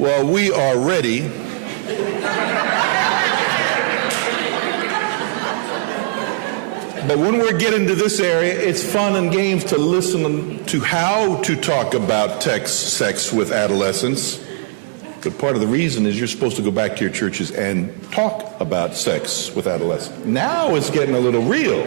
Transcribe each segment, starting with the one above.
Well, we are ready. But when we're getting to this area, it's fun and games to listen to how to talk about sex with adolescents. But part of the reason is you're supposed to go back to your churches and talk about sex with adolescents. Now it's getting a little real.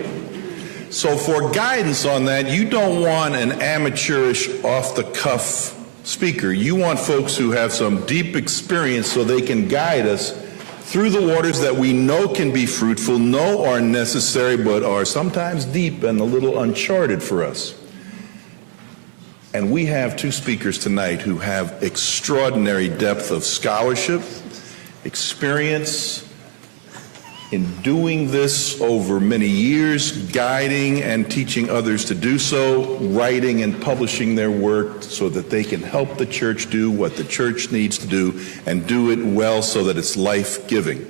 So for guidance on that, you don't want an amateurish, off-the-cuff speaker. You want folks who have some deep experience so they can guide us through the waters that we know can be fruitful, know are necessary, but are sometimes deep and a little uncharted for us. And we have two speakers tonight who have extraordinary depth of scholarship, experience in doing this over many years, guiding and teaching others to do so, writing and publishing their work so that they can help the church do what the church needs to do and do it well so that it's life-giving.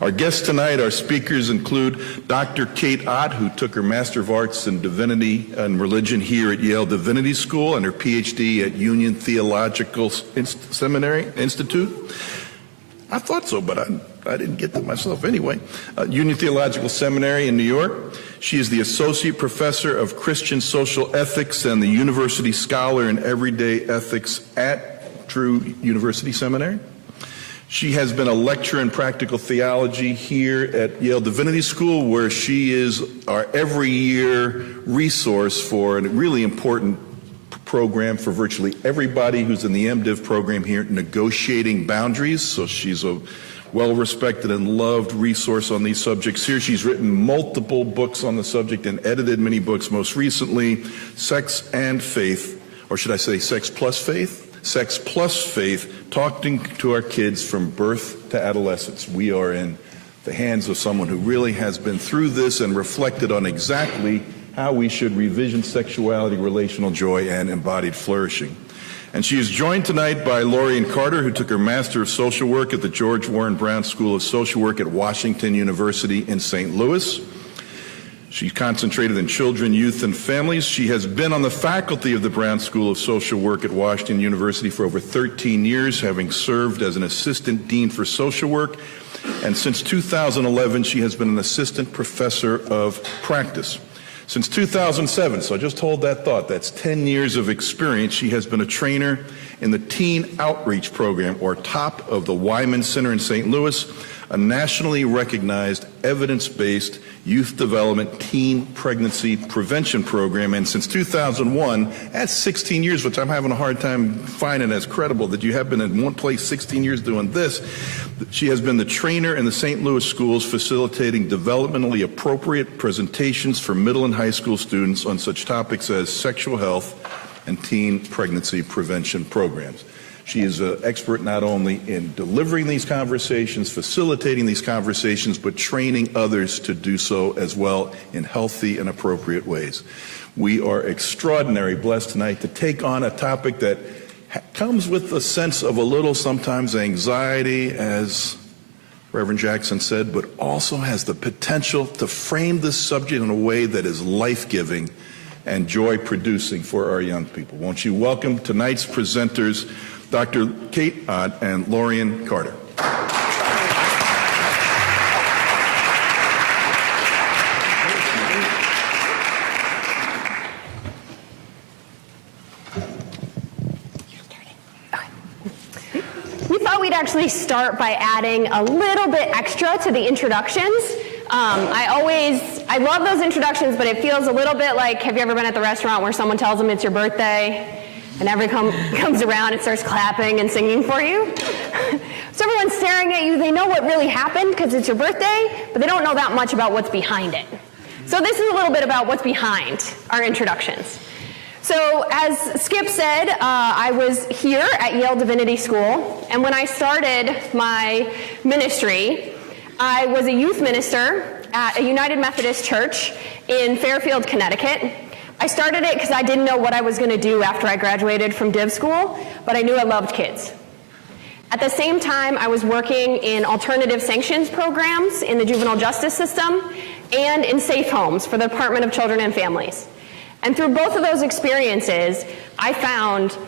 Our guests tonight, our speakers include Dr. Kate Ott, who took her Master of Arts in Divinity and Religion here at Yale Divinity School and her PhD at Union Theological Institute. I thought so, but I didn't get that myself anyway. Union Theological Seminary in New York. She is the Associate Professor of Christian Social Ethics and the University Scholar in Everyday Ethics at Drew University Seminary. She has been a lecturer in practical theology here at Yale Divinity School, where she is our every year resource for a really important program for virtually everybody who's in the MDiv program here, Negotiating Boundaries. So she's a well-respected and loved resource on these subjects here. She's written multiple books on the subject and edited many books, most recently Sex and Faith, or should I say Sex Plus Faith? Sex Plus Faith, talking to our kids from birth to adolescence. We are in the hands of someone who really has been through this and reflected on exactly how we should revision sexuality, relational joy, and embodied flourishing. And she is joined tonight by Lorien Carter, who took her Master of Social Work at the George Warren Brown School of Social Work at Washington University in St. Louis. She concentrated in children, youth, and families. She has been on the faculty of the Brown School of Social Work at Washington University for over 13 years, having served as an assistant dean for social work. And since 2011, she has been an assistant professor of practice. Since 2007, so just hold that thought, that's 10 years of experience, she has been a trainer in the Teen Outreach Program, or TOP, of the Wyman Center in St. Louis, a nationally recognized, evidence-based youth development teen pregnancy prevention program. And since 2001, that's 16 years, which I'm having a hard time finding as credible that you have been in one place 16 years doing this. She has been the trainer in the St. Louis schools, facilitating developmentally appropriate presentations for middle and high school students on such topics as sexual health and teen pregnancy prevention programs. She is an expert not only in delivering these conversations, facilitating these conversations, but training others to do so as well in healthy and appropriate ways. We are extraordinarily blessed tonight to take on a topic that comes with a sense of a little sometimes anxiety, as Reverend Jackson said, but also has the potential to frame this subject in a way that is life-giving and joy-producing for our young people. Won't you welcome tonight's presenters, Dr. Kate Ott and Lorien Carter. We thought we'd actually start by adding a little bit extra to the introductions. I love those introductions, but it feels a little bit like, have you ever been at the restaurant where someone tells them it's your birthday? And everyone comes around and starts clapping and singing for you. So everyone's staring at you. They know what really happened because it's your birthday, but they don't know that much about what's behind it. So this is a little bit about what's behind our introductions. So as Skip said, I was here at Yale Divinity School, and when I started my ministry, I was a youth minister at a United Methodist Church in Fairfield, Connecticut. I started it because I didn't know what I was going to do after I graduated from Div School, but I knew I loved kids. At the same time, I was working in alternative sanctions programs in the juvenile justice system and in safe homes for the Department of Children and Families. And through both of those experiences, I found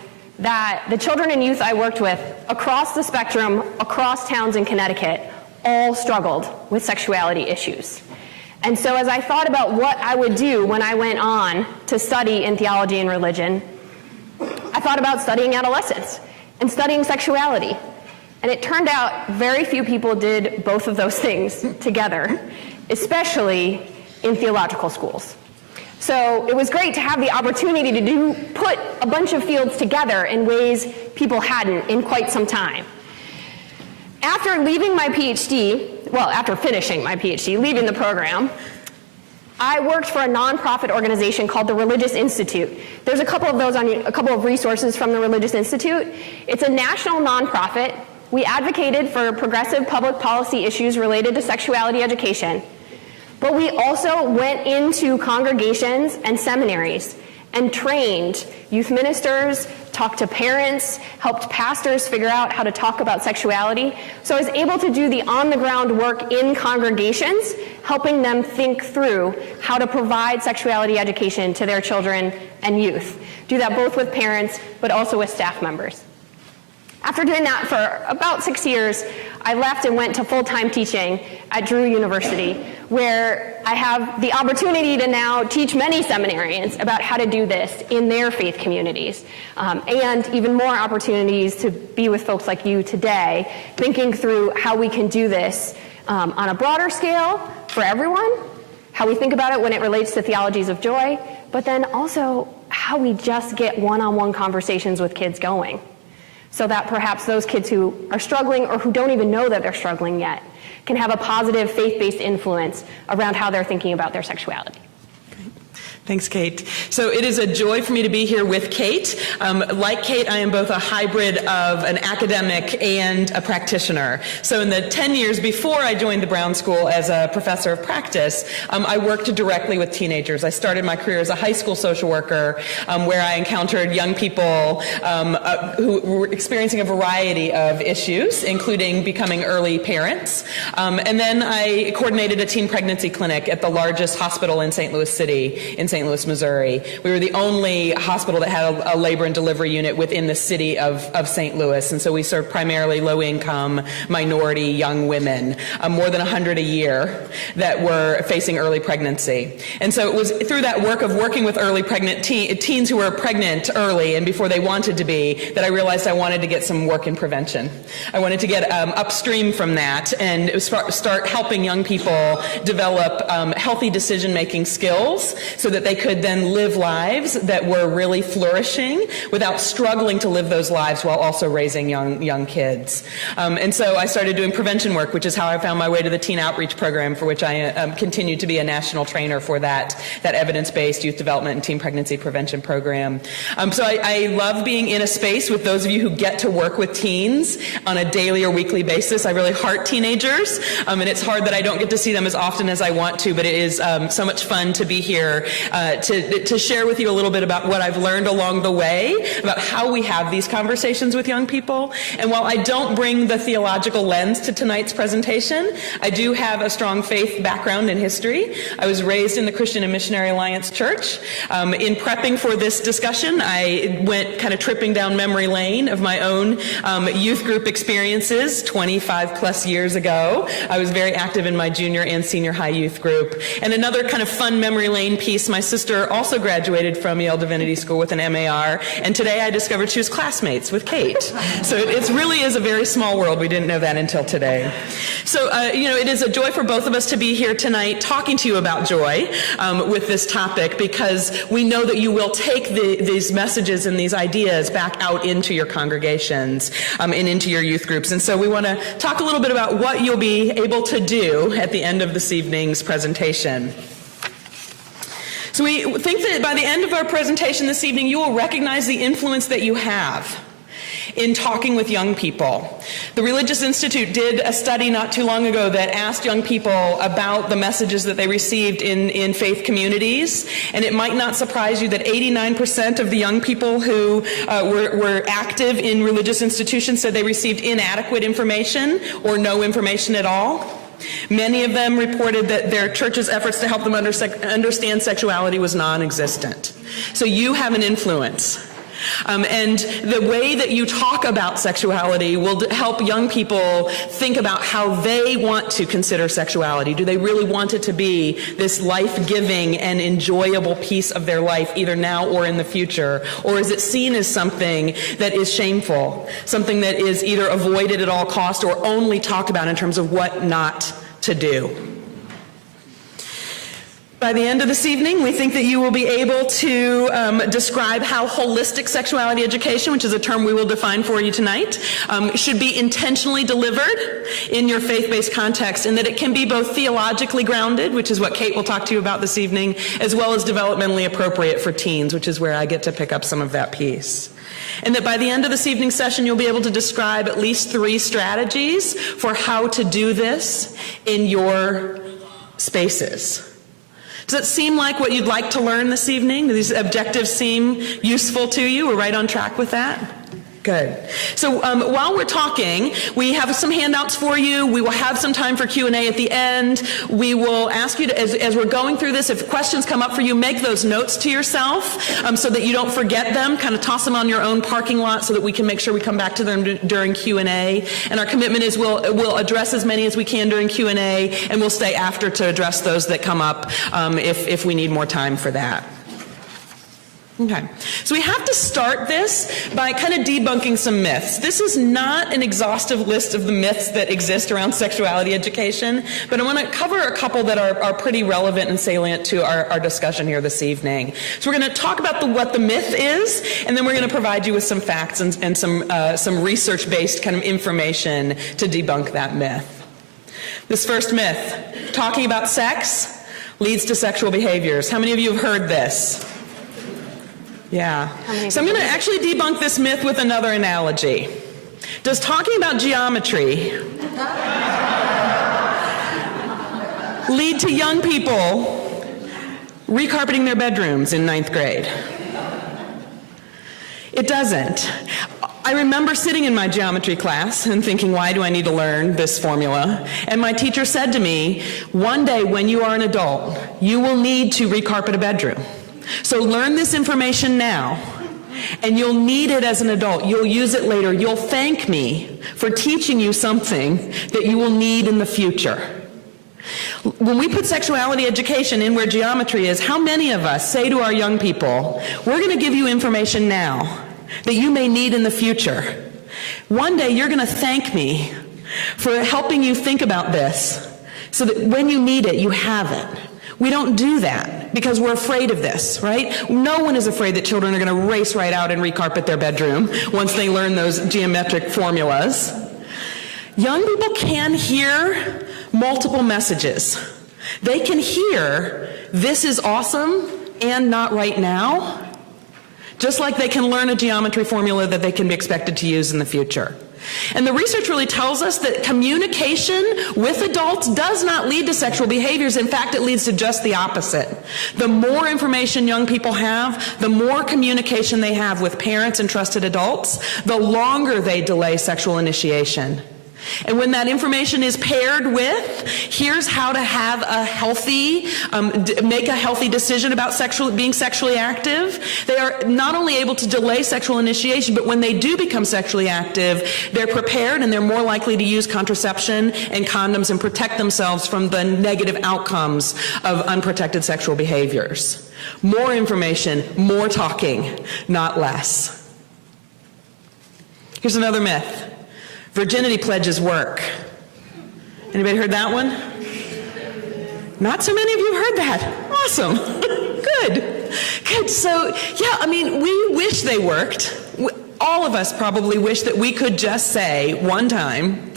that the children and youth I worked with across the spectrum, across towns in Connecticut, all struggled with sexuality issues. And so as I thought about what I would do when I went on to study in theology and religion, I thought about studying adolescence and studying sexuality. And it turned out very few people did both of those things together, especially in theological schools. So it was great to have the opportunity to put a bunch of fields together in ways people hadn't in quite some time. After leaving my PhD, well, after finishing my PhD, leaving the program, I worked for a nonprofit organization called the Religious Institute. There's a couple of those on a couple of resources from the Religious Institute. It's a national nonprofit. We advocated for progressive public policy issues related to sexuality education. But we also went into congregations and seminaries and trained youth ministers, talked to parents, helped pastors figure out how to talk about sexuality. So I was able to do the on-the-ground work in congregations, helping them think through how to provide sexuality education to their children and youth. Do that both with parents, but also with staff members. After doing that for about 6 years, I left and went to full-time teaching at Drew University, where I have the opportunity to now teach many seminarians about how to do this in their faith communities, and even more opportunities to be with folks like you today, thinking through how we can do this on a broader scale for everyone, how we think about it when it relates to theologies of joy, but then also how we just get one-on-one conversations with kids going, so that perhaps those kids who are struggling or who don't even know that they're struggling yet can have a positive faith-based influence around how they're thinking about their sexuality. Thanks, Kate. So it is a joy for me to be here with Kate. Like Kate, I am both a hybrid of an academic and a practitioner. So in the 10 years before I joined the Brown School as a professor of practice, I worked directly with teenagers. I started my career as a high school social worker, where I encountered young people who were experiencing a variety of issues, including becoming early parents. And then I coordinated a teen pregnancy clinic at the largest hospital in St. Louis City, in St. Louis, Missouri. We were the only hospital that had a labor and delivery unit within the city of St. Louis, and so we served primarily low-income, minority, young women, more than 100 a year that were facing early pregnancy. And so it was through that work of working with early pregnant teens who were pregnant early and before they wanted to be that I realized I wanted to get some work in prevention. I wanted to get upstream from that and start helping young people develop healthy decision-making skills so that they could then live lives that were really flourishing without struggling to live those lives while also raising young kids. And so I started doing prevention work, which is how I found my way to the Teen Outreach Program, for which I continue to be a national trainer for that evidence-based youth development and teen pregnancy prevention program. So I love being in a space with those of you who get to work with teens on a daily or weekly basis. I really heart teenagers, and it's hard that I don't get to see them as often as I want to, but it is so much fun to be here to share with you a little bit about what I've learned along the way, about how we have these conversations with young people. And while I don't bring the theological lens to tonight's presentation, I do have a strong faith background in history. I was raised in the Christian and Missionary Alliance Church. In prepping for this discussion, I went kind of tripping down memory lane of my own youth group experiences 25 plus years ago. I was very active in my junior and senior high youth group. And another kind of fun memory lane piece, my sister also graduated from Yale Divinity School with an MAR, and today I discovered she was classmates with Kate. So it really is a very small world. We didn't know that until today. So, it is a joy for both of us to be here tonight talking to you about joy with this topic, because we know that you will take these messages and these ideas back out into your congregations and into your youth groups. And so we want to talk a little bit about what you'll be able to do at the end of this evening's presentation. So we think that by the end of our presentation this evening, you will recognize the influence that you have in talking with young people. The Religious Institute did a study not too long ago that asked young people about the messages that they received in faith communities, and it might not surprise you that 89% of the young people who were active in religious institutions said they received inadequate information or no information at all. Many of them reported that their church's efforts to help them understand sexuality was non-existent. So you have an influence And the way that you talk about sexuality will help young people think about how they want to consider sexuality. Do they really want it to be this life-giving and enjoyable piece of their life, either now or in the future? Or is it seen as something that is shameful, something that is either avoided at all costs or only talked about in terms of what not to do? By the end of this evening, we think that you will be able to describe how holistic sexuality education, which is a term we will define for you tonight, should be intentionally delivered in your faith-based context, and that it can be both theologically grounded, which is what Kate will talk to you about this evening, as well as developmentally appropriate for teens, which is where I get to pick up some of that piece. And that by the end of this evening's session, you'll be able to describe at least 3 strategies for how to do this in your spaces. Does it seem like what you'd like to learn this evening? Do these objectives seem useful to you? We're right on track with that? Good. So while we're talking, we have some handouts for you. We will have some time for Q&A at the end. We will ask you to, as we're going through this, if questions come up for you, make those notes to yourself so that you don't forget them. Kind of toss them on your own parking lot so that we can make sure we come back to them during Q&A. And our commitment is we'll address as many as we can during Q&A, and we'll stay after to address those that come up if we need more time for that. Okay, so we have to start this by kind of debunking some myths. This is not an exhaustive list of the myths that exist around sexuality education, but I want to cover a couple that are pretty relevant and salient to our discussion here this evening. So we're going to talk about what the myth is, and then we're going to provide you with some facts and some research-based kind of information to debunk that myth. This first myth, talking about sex leads to sexual behaviors. How many of you have heard this? Yeah. So I'm going to actually debunk this myth with another analogy. Does talking about geometry lead to young people recarpeting their bedrooms in 9th grade? It doesn't. I remember sitting in my geometry class and thinking, why do I need to learn this formula? And my teacher said to me, one day when you are an adult, you will need to recarpet a bedroom. So learn this information now, and you'll need it as an adult. You'll use it later. You'll thank me for teaching you something that you will need in the future. When we put sexuality education in where geometry is, how many of us say to our young people, we're going to give you information now that you may need in the future. One day you're going to thank me for helping you think about this so that when you need it, you have it. We don't do that because we're afraid of this, right? No one is afraid that children are going to race right out and recarpet their bedroom once they learn those geometric formulas. Young people can hear multiple messages. They can hear, this is awesome and not right now, just like they can learn a geometry formula that they can be expected to use in the future. And the research really tells us that communication with adults does not lead to sexual behaviors. In fact, it leads to just the opposite. The more information young people have, the more communication they have with parents and trusted adults, the longer they delay sexual initiation. And when that information is paired with, here's how to have a healthy, make a healthy decision about being sexually active, they are not only able to delay sexual initiation, but when they do become sexually active, they're prepared and they're more likely to use contraception and condoms and protect themselves from the negative outcomes of unprotected sexual behaviors. More information, more talking, not less. Here's another myth. Virginity pledges work. Anybody heard that one? Not so many of you heard that. Awesome. Good. Good. So, yeah, I mean, we wish they worked. All of us probably wish that we could just say one time,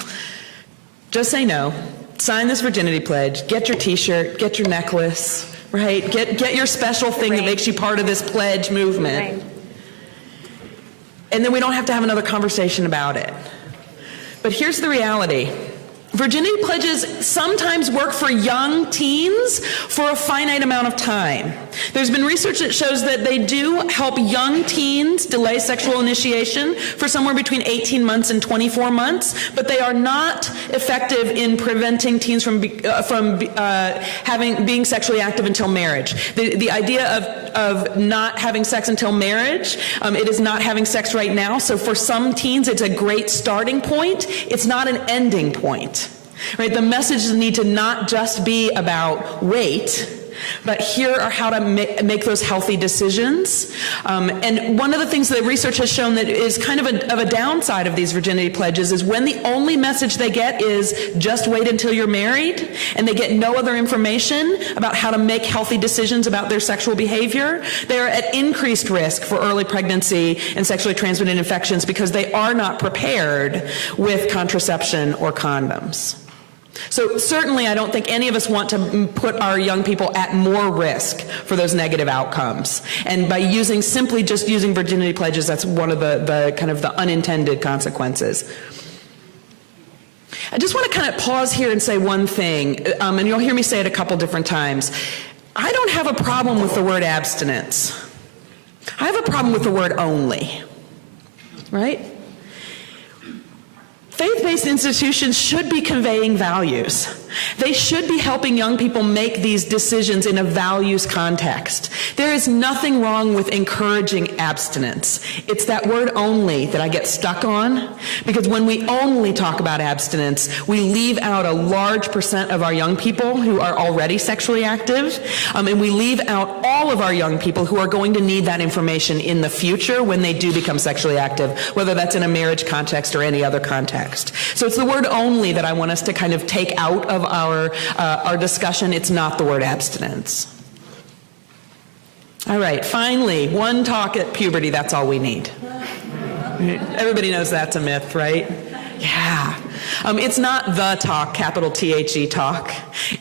just say no, sign this virginity pledge, get your t-shirt, get your necklace, right? Get your special thing that makes you part of this pledge movement. And then we don't have to have another conversation about it. But here's the reality. Virginity pledges sometimes work for young teens for a finite amount of time. There's been research that shows that they do help young teens delay sexual initiation for somewhere between 18 months and 24 months, but they are not effective in preventing teens from being sexually active until marriage. The idea of not having sex until marriage, it is not having sex right now, so for some teens it's a great starting point. It's not an ending point. Right? The messages need to not just be about wait, but here are how to make those healthy decisions. And one of the things that research has shown that is kind of a downside of these virginity pledges is when the only message they get is just wait until you're married, and they get no other information about how to make healthy decisions about their sexual behavior, they are at increased risk for early pregnancy and sexually transmitted infections because they are not prepared with contraception or condoms. So certainly I don't think any of us want to put our young people at more risk for those negative outcomes. And by simply just using virginity pledges, that's one of the kind of the unintended consequences. I just want to kind of pause here and say one thing, and you'll hear me say it a couple different times. I don't have a problem with the word abstinence. I have a problem with the word only, right? Faith-based institutions should be conveying values. They should be helping young people make these decisions in a values context. There is nothing wrong with encouraging abstinence. It's that word only that I get stuck on, because when we only talk about abstinence, we leave out a large percent of our young people who are already sexually active, and we leave out all of our young people who are going to need that information in the future when they do become sexually active, whether that's in a marriage context or any other context. So it's the word only that I want us to kind of take out of our discussion. It's not the word abstinence. All right, finally, one talk at puberty, that's all we need. Everybody knows that's a myth, right? Yeah. It's not the talk, capital T-H-E talk.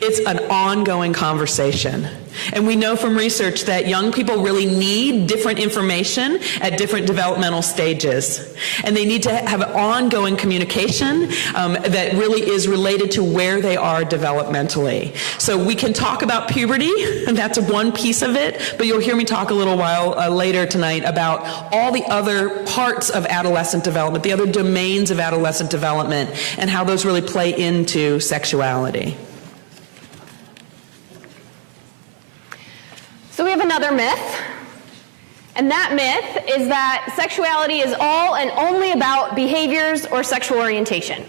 It's an ongoing conversation. And we know from research that young people really need different information at different developmental stages. And they need to have ongoing communication that really is related to where they are developmentally. So we can talk about puberty, and that's one piece of it, but you'll hear me talk a little while later tonight about all the other parts of adolescent development, the other domains of adolescent development, and how those really play into sexuality. So we have another myth, and that myth is that sexuality is all and only about behaviors or sexual orientation.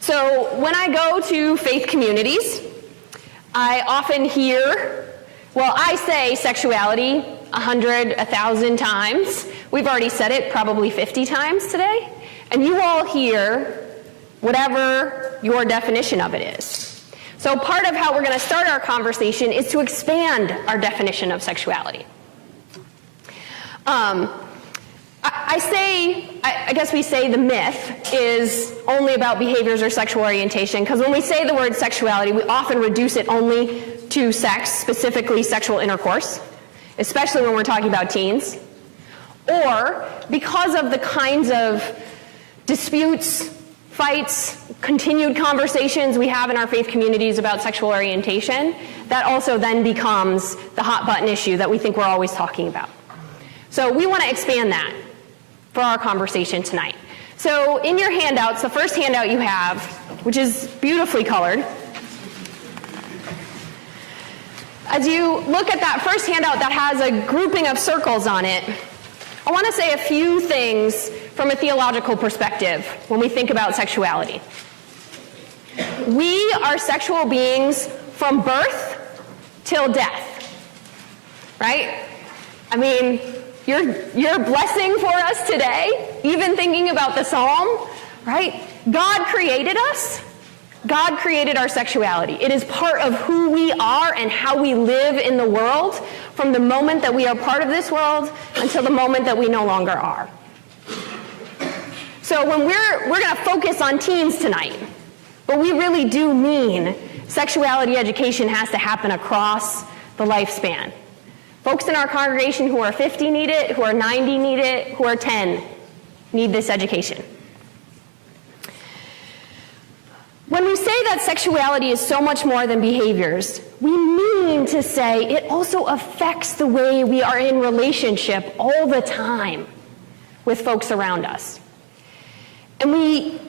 So when I go to faith communities, I often hear, well, I say sexuality 100, 1,000 times. We've already said it probably 50 times today, and you all hear whatever your definition of it is. So part of how we're going to start our conversation is to expand our definition of sexuality. I guess we say the myth is only about behaviors or sexual orientation, because when we say the word sexuality, we often reduce it only to sex, specifically sexual intercourse, especially when we're talking about teens. Or because of the kinds of disputes, fights, continued conversations we have in our faith communities about sexual orientation, that also then becomes the hot button issue that we think we're always talking about. So we want to expand that for our conversation tonight. So in your handouts, the first handout you have, which is beautifully colored, as you look at that first handout that has a grouping of circles on it, I want to say a few things from a theological perspective when we think about sexuality. We are sexual beings from birth till death, right? I mean, your blessing for us today, even thinking about the psalm, right? God created us. God created our sexuality. It is part of who we are and how we live in the world from the moment that we are part of this world until the moment that we no longer are. So when we're going to focus on teens tonight, but we really do mean sexuality education has to happen across the lifespan. Folks in our congregation who are 50 need it, who are 90 need it, who are 10 need this education. that sexuality is so much more than behaviors, we mean to say it also affects the way we are in relationship all the time with folks around us. And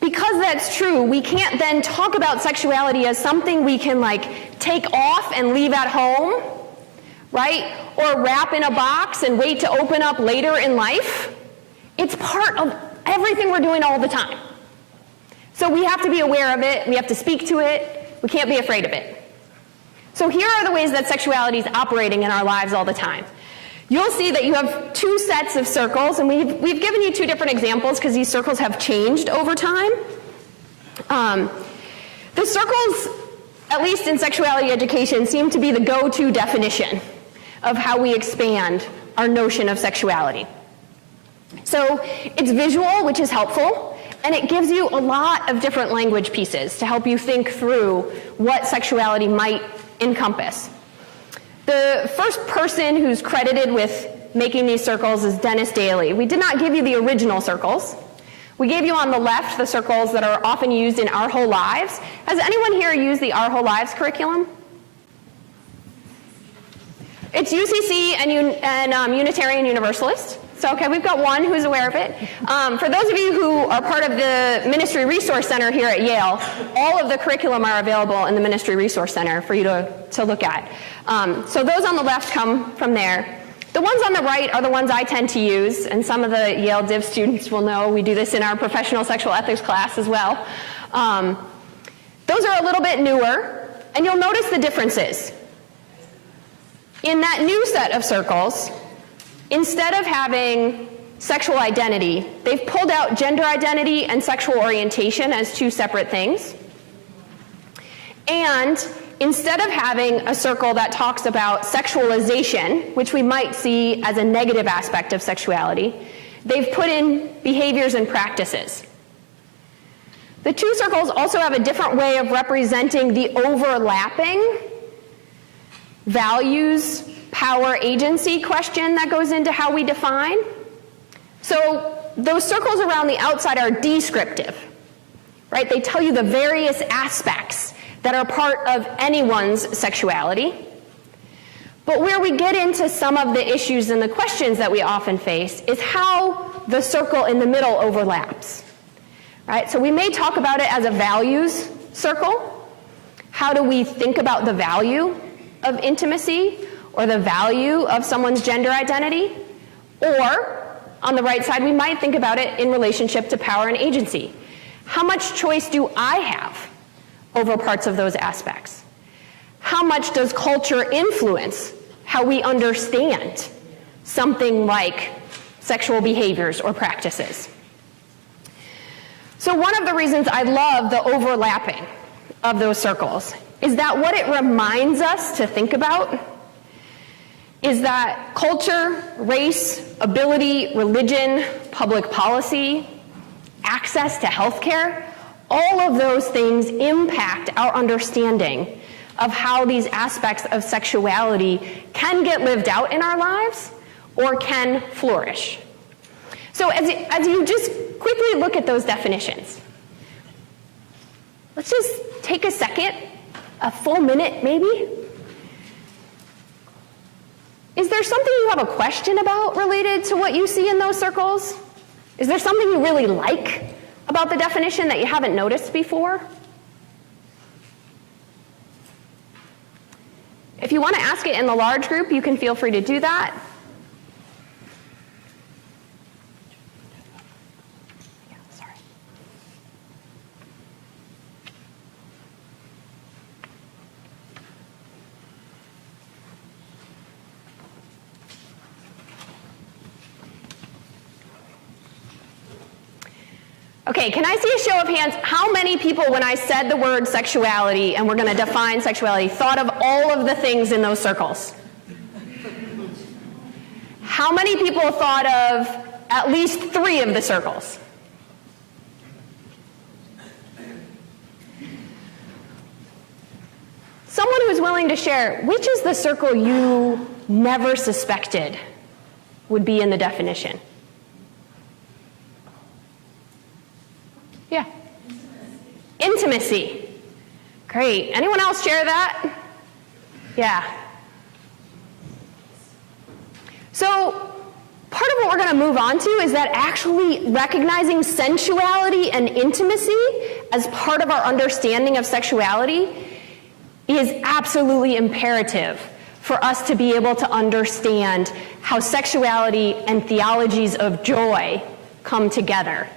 because that's true, we can't then talk about sexuality as something we can take off and leave at home, right? Or wrap in a box and wait to open up later in life. It's part of everything we're doing all the time. So we have to be aware of it, we have to speak to it, we can't be afraid of it. So here are the ways that sexuality is operating in our lives all the time. You'll see that you have two sets of circles, and we've given you two different examples because these circles have changed over time. The circles, at least in sexuality education, seem to be the go-to definition of how we expand our notion of sexuality. So it's visual, which is helpful, and it gives you a lot of different language pieces to help you think through what sexuality might encompass. The first person who's credited with making these circles is Dennis Daly. We did not give you the original circles. We gave you on the left the circles that are often used in Our Whole Lives. Has anyone here used the Our Whole Lives curriculum? It's UCC and Unitarian Universalist. So, okay, we've got one who's aware of it. For those of you who are part of the Ministry Resource Center here at Yale, all of the curriculum are available in the Ministry Resource Center for you to look at. So those on the left come from there. The ones on the right are the ones I tend to use, and some of the Yale Div students will know we do this in our professional sexual ethics class as well. Those are a little bit newer, and you'll notice the differences. In that new set of circles, instead of having sexual identity, they've pulled out gender identity and sexual orientation as two separate things. And instead of having a circle that talks about sexualization, which we might see as a negative aspect of sexuality, they've put in behaviors and practices. The two circles also have a different way of representing the overlapping values, power, agency question that goes into how we define. So those circles around the outside are descriptive, right? They tell you the various aspects that are part of anyone's sexuality. But where we get into some of the issues and the questions that we often face is how the circle in the middle overlaps, right? So we may talk about it as a values circle. How do we think about the value of intimacy or the value of someone's gender identity? Or, on the right side, we might think about it in relationship to power and agency. How much choice do I have over parts of those aspects? How much does culture influence how we understand something like sexual behaviors or practices? So one of the reasons I love the overlapping of those circles is that what it reminds us to think about is that culture, race, ability, religion, public policy, access to healthcare, all of those things impact our understanding of how these aspects of sexuality can get lived out in our lives or can flourish. So as you just quickly look at those definitions, let's just take a second, a full minute maybe. Is there something you have a question about related to what you see in those circles? Is there something you really like about the definition that you haven't noticed before? If you want to ask it in the large group, you can feel free to do that. Yeah, sorry. Okay, can I see a show of hands? How many people, when I said the word sexuality, and we're going to define sexuality, thought of all of the things in those circles? How many people thought of at least 3 of the circles? Someone who's willing to share, which is the circle you never suspected would be in the definition? Yeah. Intimacy. Great. Anyone else share that? Yeah. So part of what we're going to move on to is that actually recognizing sensuality and intimacy as part of our understanding of sexuality is absolutely imperative for us to be able to understand how sexuality and theologies of joy come together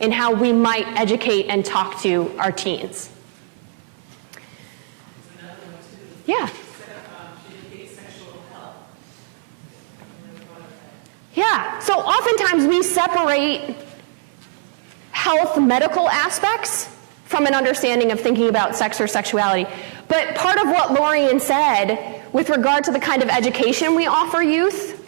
and how we might educate and talk to our teens. Yeah. Yeah, so oftentimes we separate health medical aspects from an understanding of thinking about sex or sexuality. But part of what Lorien said with regard to the kind of education we offer youth,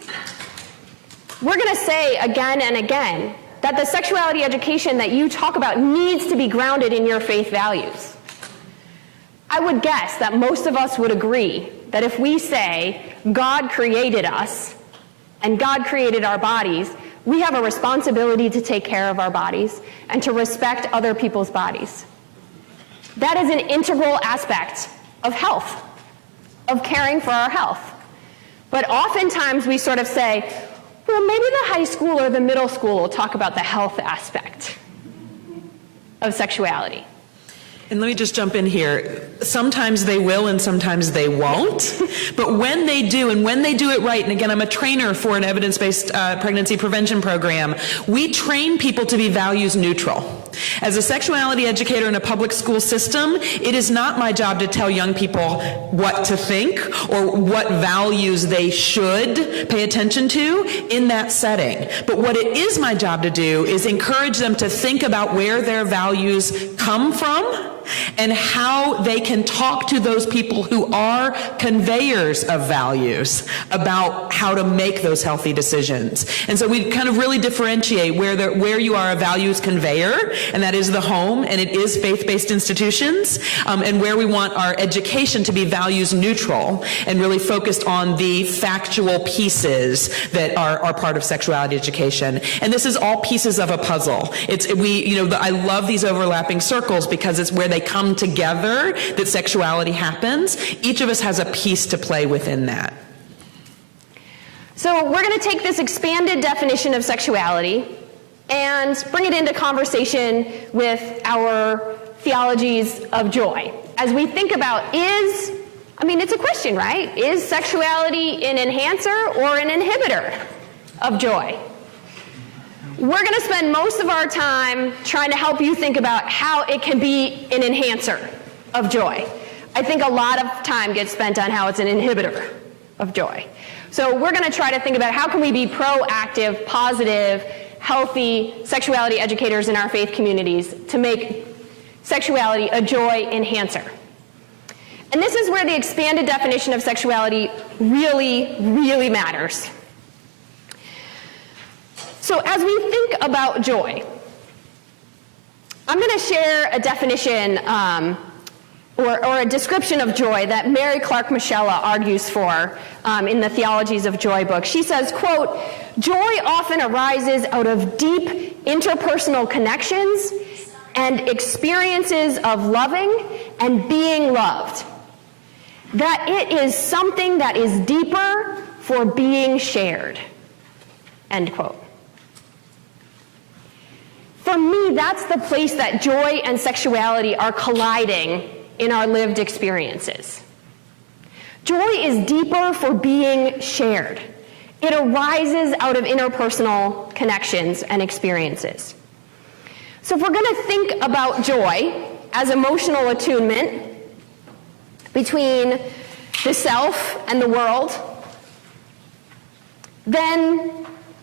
we're going to say again and again that the sexuality education that you talk about needs to be grounded in your faith values. I would guess that most of us would agree that if we say God created us and God created our bodies, we have a responsibility to take care of our bodies and to respect other people's bodies. That is an integral aspect of health, of caring for our health. But oftentimes we sort of say, well, maybe the high school or the middle school will talk about the health aspect of sexuality. And let me just jump in here. Sometimes they will and sometimes they won't. But when they do, and when they do it right, and again, I'm a trainer for an evidence-based pregnancy prevention program, we train people to be values neutral. As a sexuality educator in a public school system, it is not my job to tell young people what to think or what values they should pay attention to in that setting. But what it is my job to do is encourage them to think about where their values come from and how they can talk to those people who are conveyors of values about how to make those healthy decisions. And so we kind of really differentiate where you are a values conveyor, and that is the home, and it is faith-based institutions, and where we want our education to be values neutral and really focused on the factual pieces that are part of sexuality education. And this is all pieces of a puzzle. I love these overlapping circles because it's where they come together that sexuality happens. Each of us has a piece to play within that. So we're going to take this expanded definition of sexuality and bring it into conversation with our theologies of joy. As we think about it's a question, right? Is sexuality an enhancer or an inhibitor of joy? We're going to spend most of our time trying to help you think about how it can be an enhancer of joy. I think a lot of time gets spent on how it's an inhibitor of joy. So we're going to try to think about how can we be proactive, positive, healthy sexuality educators in our faith communities to make sexuality a joy enhancer. And this is where the expanded definition of sexuality really, really matters. So as we think about joy, I'm going to share a definition or a description of joy that Mary Clark Michella argues for in the Theologies of Joy book. She says, quote, "Joy often arises out of deep interpersonal connections and experiences of loving and being loved. That it is something that is deeper for being shared." End quote. For me, that's the place that joy and sexuality are colliding in our lived experiences. Joy is deeper for being shared. It arises out of interpersonal connections and experiences. So if we're going to think about joy as emotional attunement between the self and the world, then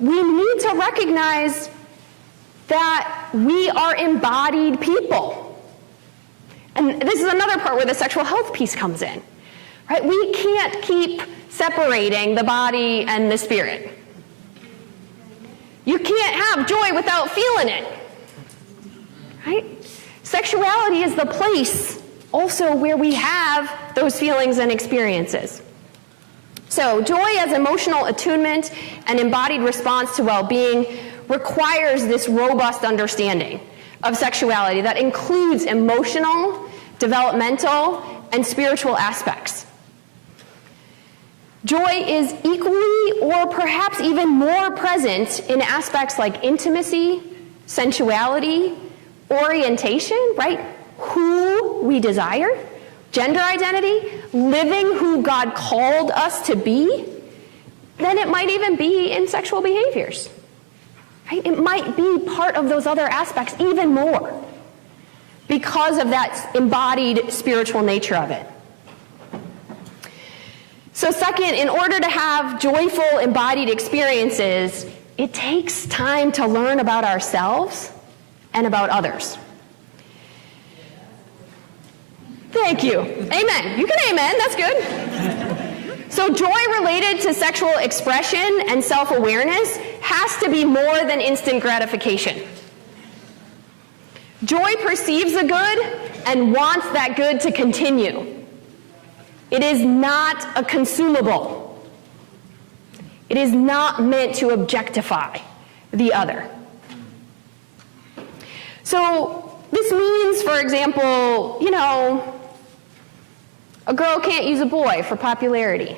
we need to recognize that we are embodied people. And this is another part where the sexual health piece comes in, right? We can't keep separating the body and the spirit. You can't have joy without feeling it, right? Sexuality is the place also where we have those feelings and experiences. So joy as emotional attunement and embodied response to well-being requires this robust understanding of sexuality that includes emotional, developmental, and spiritual aspects. Joy is equally or perhaps even more present in aspects like intimacy, sensuality, orientation, right? Who we desire, gender identity, living who God called us to be, than it might even be in sexual behaviors. Right? It might be part of those other aspects even more because of that embodied spiritual nature of it. So second, in order to have joyful embodied experiences, it takes time to learn about ourselves and about others. Thank you. Amen. You can amen. That's good. So joy related to sexual expression and self-awareness has to be more than instant gratification. Joy perceives the good and wants that good to continue. It is not a consumable. It is not meant to objectify the other. So this means, for example, a girl can't use a boy for popularity.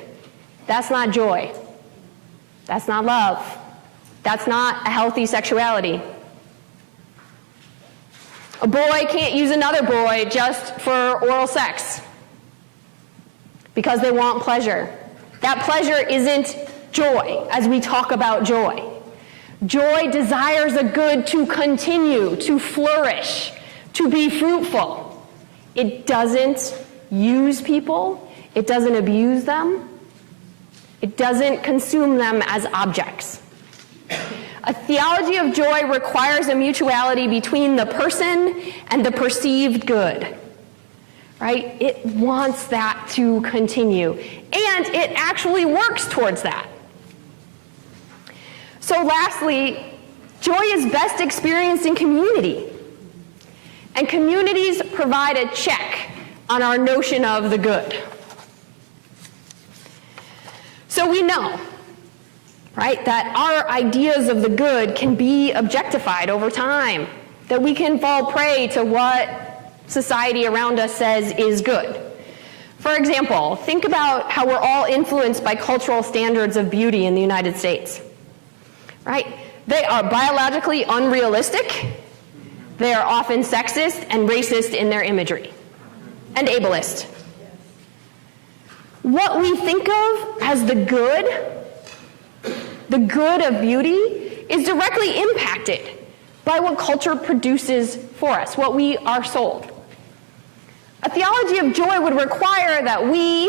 That's not joy. That's not love. That's not a healthy sexuality. A boy can't use another boy just for oral sex because they want pleasure. That pleasure isn't joy as we talk about joy. Joy desires a good to continue, to flourish, to be fruitful. It doesn't use people. It doesn't abuse them. It doesn't consume them as objects. A theology of joy requires a mutuality between the person and the perceived good. Right? It wants that to continue. And it actually works towards that. So lastly, joy is best experienced in community. And communities provide a check on our notion of the good. So we know, right, that our ideas of the good can be objectified over time, that we can fall prey to what society around us says is good. For example, think about how we're all influenced by cultural standards of beauty in the United States, right? They are biologically unrealistic. They are often sexist and racist in their imagery, and ableist. What we think of as the good of beauty, is directly impacted by what culture produces for us, what we are sold. A theology of joy would require that we,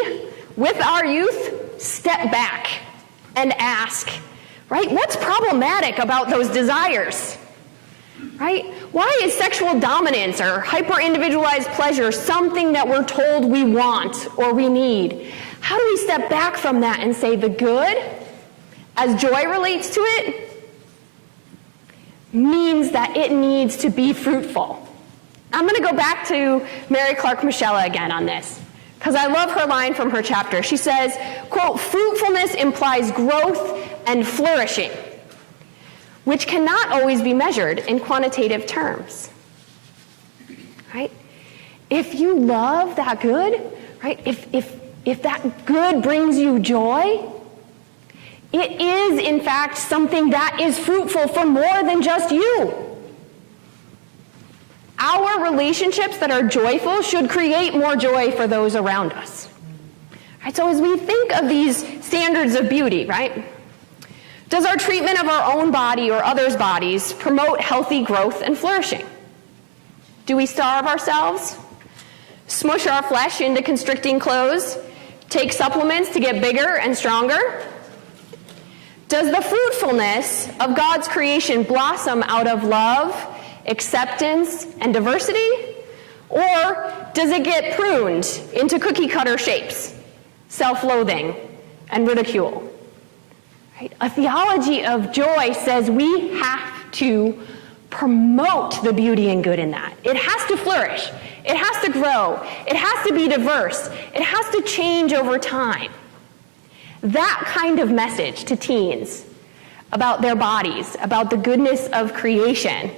with our youth, step back and ask, right, what's problematic about those desires? Right? Why is sexual dominance or hyper-individualized pleasure something that we're told we want or we need? How do we step back from that and say the good, as joy relates to it, means that it needs to be fruitful? I'm going to go back to Mary Clark Michella again on this, because I love her line from her chapter. She says, quote, "Fruitfulness implies growth and flourishing, which cannot always be measured in quantitative terms." Right? If you love that good, right? If that good brings you joy, it is, in fact, something that is fruitful for more than just you. Our relationships that are joyful should create more joy for those around us. Right? So as we think of these standards of beauty, right? Does our treatment of our own body or others' bodies promote healthy growth and flourishing? Do we starve ourselves? Smush our flesh into constricting clothes? Take supplements to get bigger and stronger? Does the fruitfulness of God's creation blossom out of love, acceptance, and diversity? Or does it get pruned into cookie-cutter shapes, self-loathing, and ridicule? Right? A theology of joy says we have to promote the beauty and good in that. It has to flourish. It has to grow. It has to be diverse. It has to change over time. That kind of message to teens about their bodies, about the goodness of creation,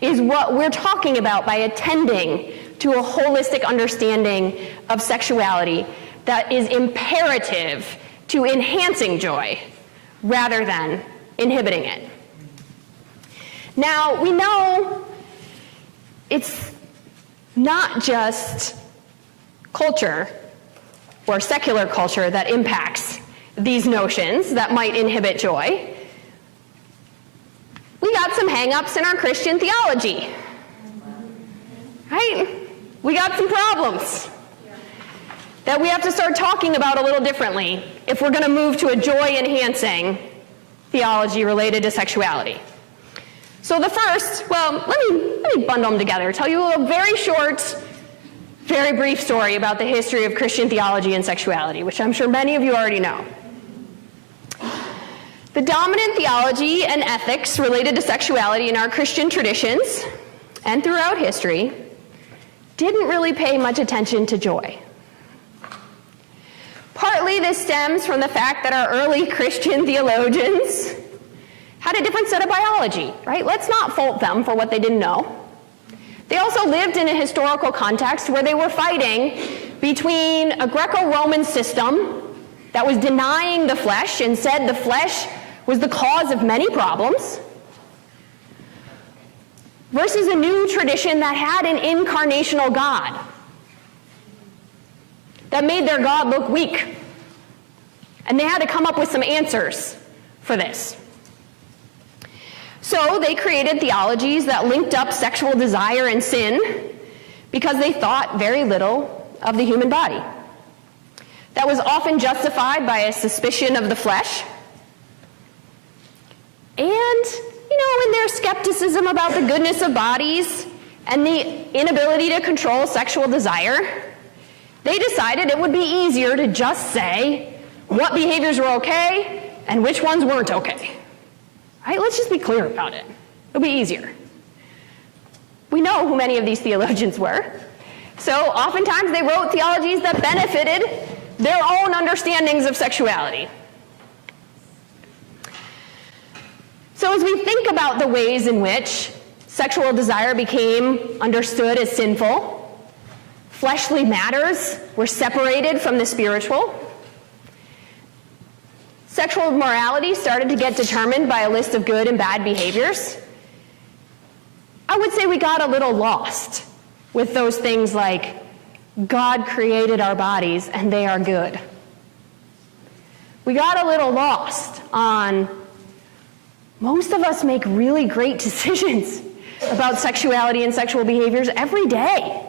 is what we're talking about by attending to a holistic understanding of sexuality that is imperative to enhancing joy rather than inhibiting it. Now, we know it's not just culture or secular culture that impacts these notions that might inhibit joy. We got some hang-ups in our Christian theology, right? We got some problems that we have to start talking about a little differently if we're going to move to a joy-enhancing theology related to sexuality. So the first, well, let me bundle them together, tell you a very short, very brief story about the history of Christian theology and sexuality, which I'm sure many of you already know. The dominant theology and ethics related to sexuality in our Christian traditions and throughout history didn't really pay much attention to joy. Partly this stems from the fact that our early Christian theologians had a different set of biology, right? Let's not fault them for what they didn't know. They also lived in a historical context where they were fighting between a Greco-Roman system that was denying the flesh and said the flesh was the cause of many problems, versus a new tradition that had an incarnational God that made their God look weak. And they had to come up with some answers for this. So they created theologies that linked up sexual desire and sin because they thought very little of the human body. That was often justified by a suspicion of the flesh. And, in their skepticism about the goodness of bodies and the inability to control sexual desire, they decided it would be easier to just say what behaviors were okay and which ones weren't okay. Right? Let's just be clear about it. It'll be easier. We know who many of these theologians were. So oftentimes they wrote theologies that benefited their own understandings of sexuality. So as we think about the ways in which sexual desire became understood as sinful, fleshly matters were separated from the spiritual, sexual morality started to get determined by a list of good and bad behaviors, I would say we got a little lost with those things like, God created our bodies and they are good. We got a little lost on, most of us make really great decisions about sexuality and sexual behaviors every day.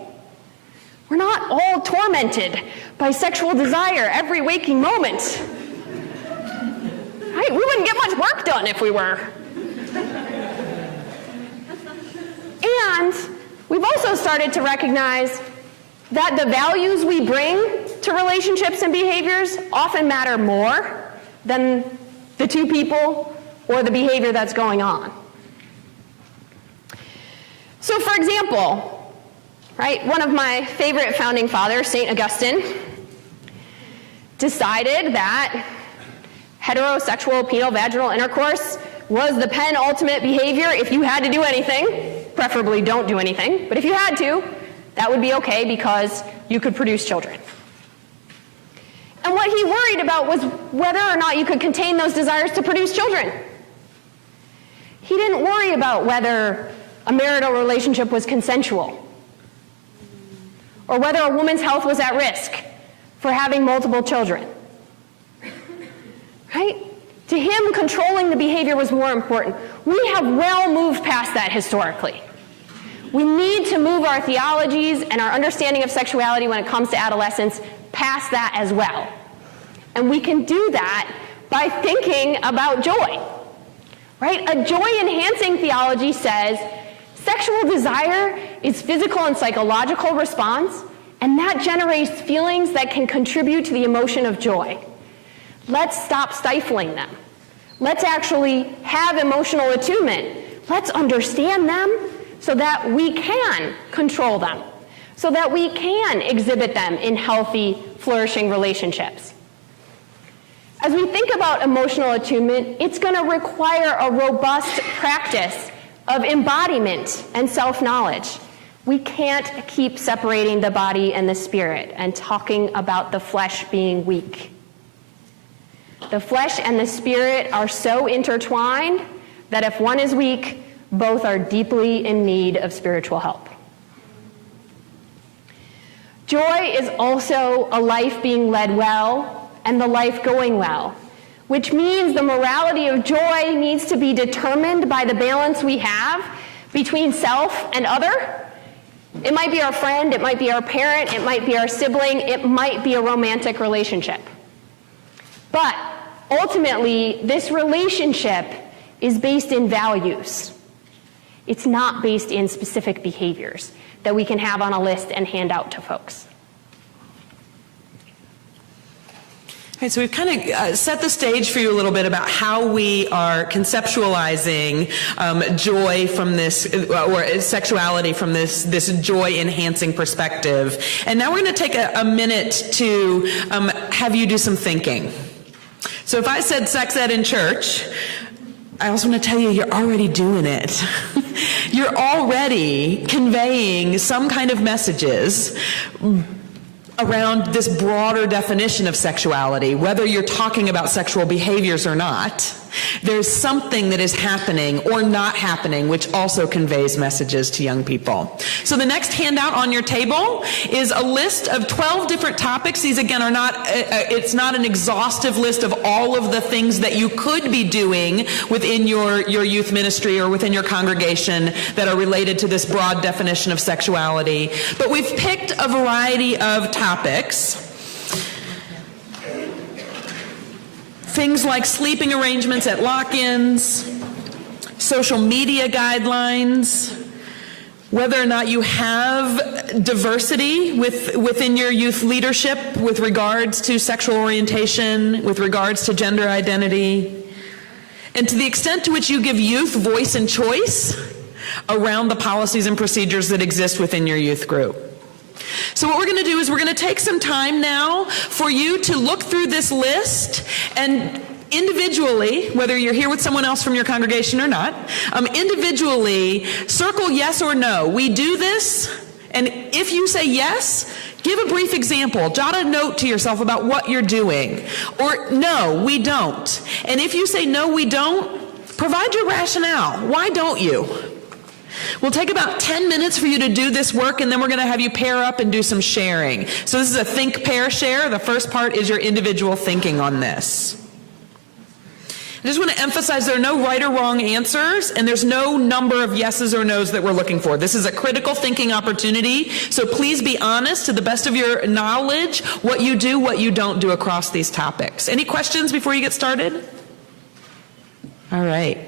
We're not all tormented by sexual desire every waking moment. Right? We wouldn't get much work done if we were. And we've also started to recognize that the values we bring to relationships and behaviors often matter more than the two people or the behavior that's going on. So for example, right, one of my favorite founding fathers, St. Augustine, decided that heterosexual penile-vaginal intercourse was the penultimate behavior if you had to do anything. Preferably don't do anything, but if you had to, that would be okay because you could produce children. And what he worried about was whether or not you could contain those desires to produce children. He didn't worry about whether a marital relationship was consensual or whether a woman's health was at risk for having multiple children. Right? To him, controlling the behavior was more important. We have well moved past that historically. We need to move our theologies and our understanding of sexuality when it comes to adolescence past that as well. And we can do that by thinking about joy. Right? A joy-enhancing theology says sexual desire is physical and psychological response, and that generates feelings that can contribute to the emotion of joy. Let's stop stifling them. Let's actually have emotional attunement. Let's understand them so that we can control them, so that we can exhibit them in healthy, flourishing relationships. As we think about emotional attunement, it's going to require a robust practice of embodiment and self-knowledge. We can't keep separating the body and the spirit and talking about the flesh being weak. The flesh and the spirit are so intertwined that if one is weak, both are deeply in need of spiritual help. Joy is also a life being led well and the life going well, which means the morality of joy needs to be determined by the balance we have between self and other. It might be our friend, it might be our parent, it might be our sibling, it might be a romantic relationship. But ultimately, this relationship is based in values. It's not based in specific behaviors that we can have on a list and hand out to folks. Okay, so we've kind of set the stage for you a little bit about how we are conceptualizing joy from this, or sexuality from this joy-enhancing perspective. And now we're going to take a minute to have you do some thinking. So if I said sex ed in church, I also want to tell you, you're already doing it. You're already conveying some kind of messages around this broader definition of sexuality, whether you're talking about sexual behaviors or not. There's something that is happening or not happening which also conveys messages to young people. So the next handout on your table is a list of 12 different topics. These again are not, it's not an exhaustive list of all of the things that you could be doing within your youth ministry or within your congregation that are related to this broad definition of sexuality. But we've picked a variety of topics. Things like sleeping arrangements at lock-ins, social media guidelines, whether or not you have diversity within your youth leadership with regards to sexual orientation, with regards to gender identity, and to the extent to which you give youth voice and choice around the policies and procedures that exist within your youth group. So what we're going to do is we're going to take some time now for you to look through this list and individually, whether you're here with someone else from your congregation or not, individually circle yes or no. We do this, and if you say yes, give a brief example. Jot a note to yourself about what you're doing. Or no, we don't. And if you say no, we don't, provide your rationale. Why don't you? We'll take about 10 minutes for you to do this work, and then we're going to have you pair up and do some sharing. So this is a think, pair, share. The first part is your individual thinking on this. I just want to emphasize there are no right or wrong answers, and there's no number of yeses or nos that we're looking for. This is a critical thinking opportunity, so please be honest to the best of your knowledge what you do, what you don't do across these topics. Any questions before you get started? All right.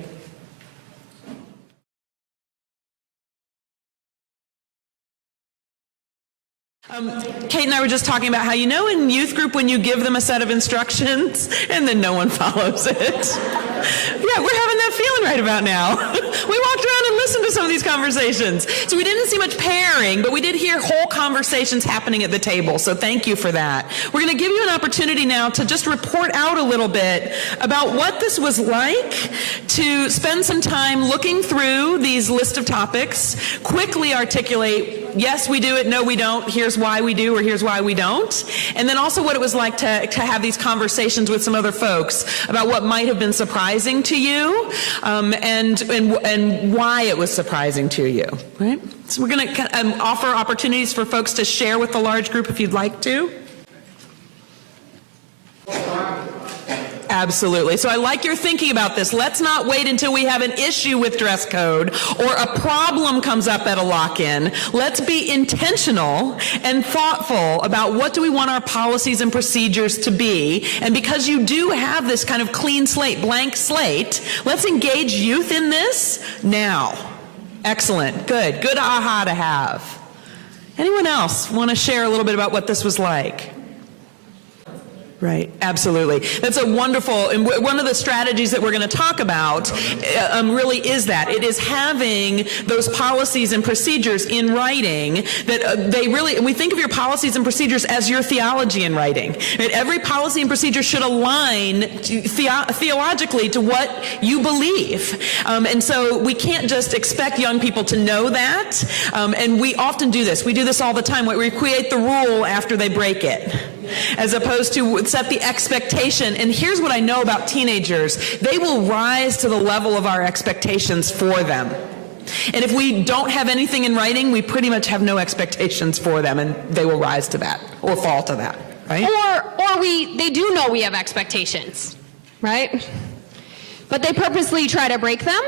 Kate and I were just talking about how, in youth group when you give them a set of instructions and then no one follows it. Yeah, we're having that feeling right about now. We walked around and listened to some of these conversations. So we didn't see much pairing, but we did hear whole conversations happening at the table. So thank you for that. We're going to give you an opportunity now to just report out a little bit about what this was like to spend some time looking through these list of topics, quickly articulate, yes, we do it, no, we don't, here's why we do, or here's why we don't. And then also what it was like to have these conversations with some other folks about what might have been surprising to you, and why it was surprising to you, right? So we're going to offer opportunities for folks to share with the large group if you'd like to. Absolutely. So I like your thinking about this. Let's not wait until we have an issue with dress code or a problem comes up at a lock-in. Let's be intentional and thoughtful about what do we want our policies and procedures to be. And because you do have this kind of clean slate, blank slate, let's engage youth in this now. Excellent. Good. Good aha to have. Anyone else want to share a little bit about what this was like? Right, absolutely. That's a wonderful, and one of the strategies that we're going to talk about really is that. It is having those policies and procedures in writing that they really, and we think of your policies and procedures as your theology in writing. Right? Every policy and procedure should align theologically to what you believe. And so we can't just expect young people to know that. And we often do this. We do this all the time. We create the rule after they break it, as opposed to set the expectation. And here's what I know about teenagers. They will rise to the level of our expectations for them. And if we don't have anything in writing, we pretty much have no expectations for them, and they will rise to that or fall to that, right? Or they do know we have expectations, right? But they purposely try to break them,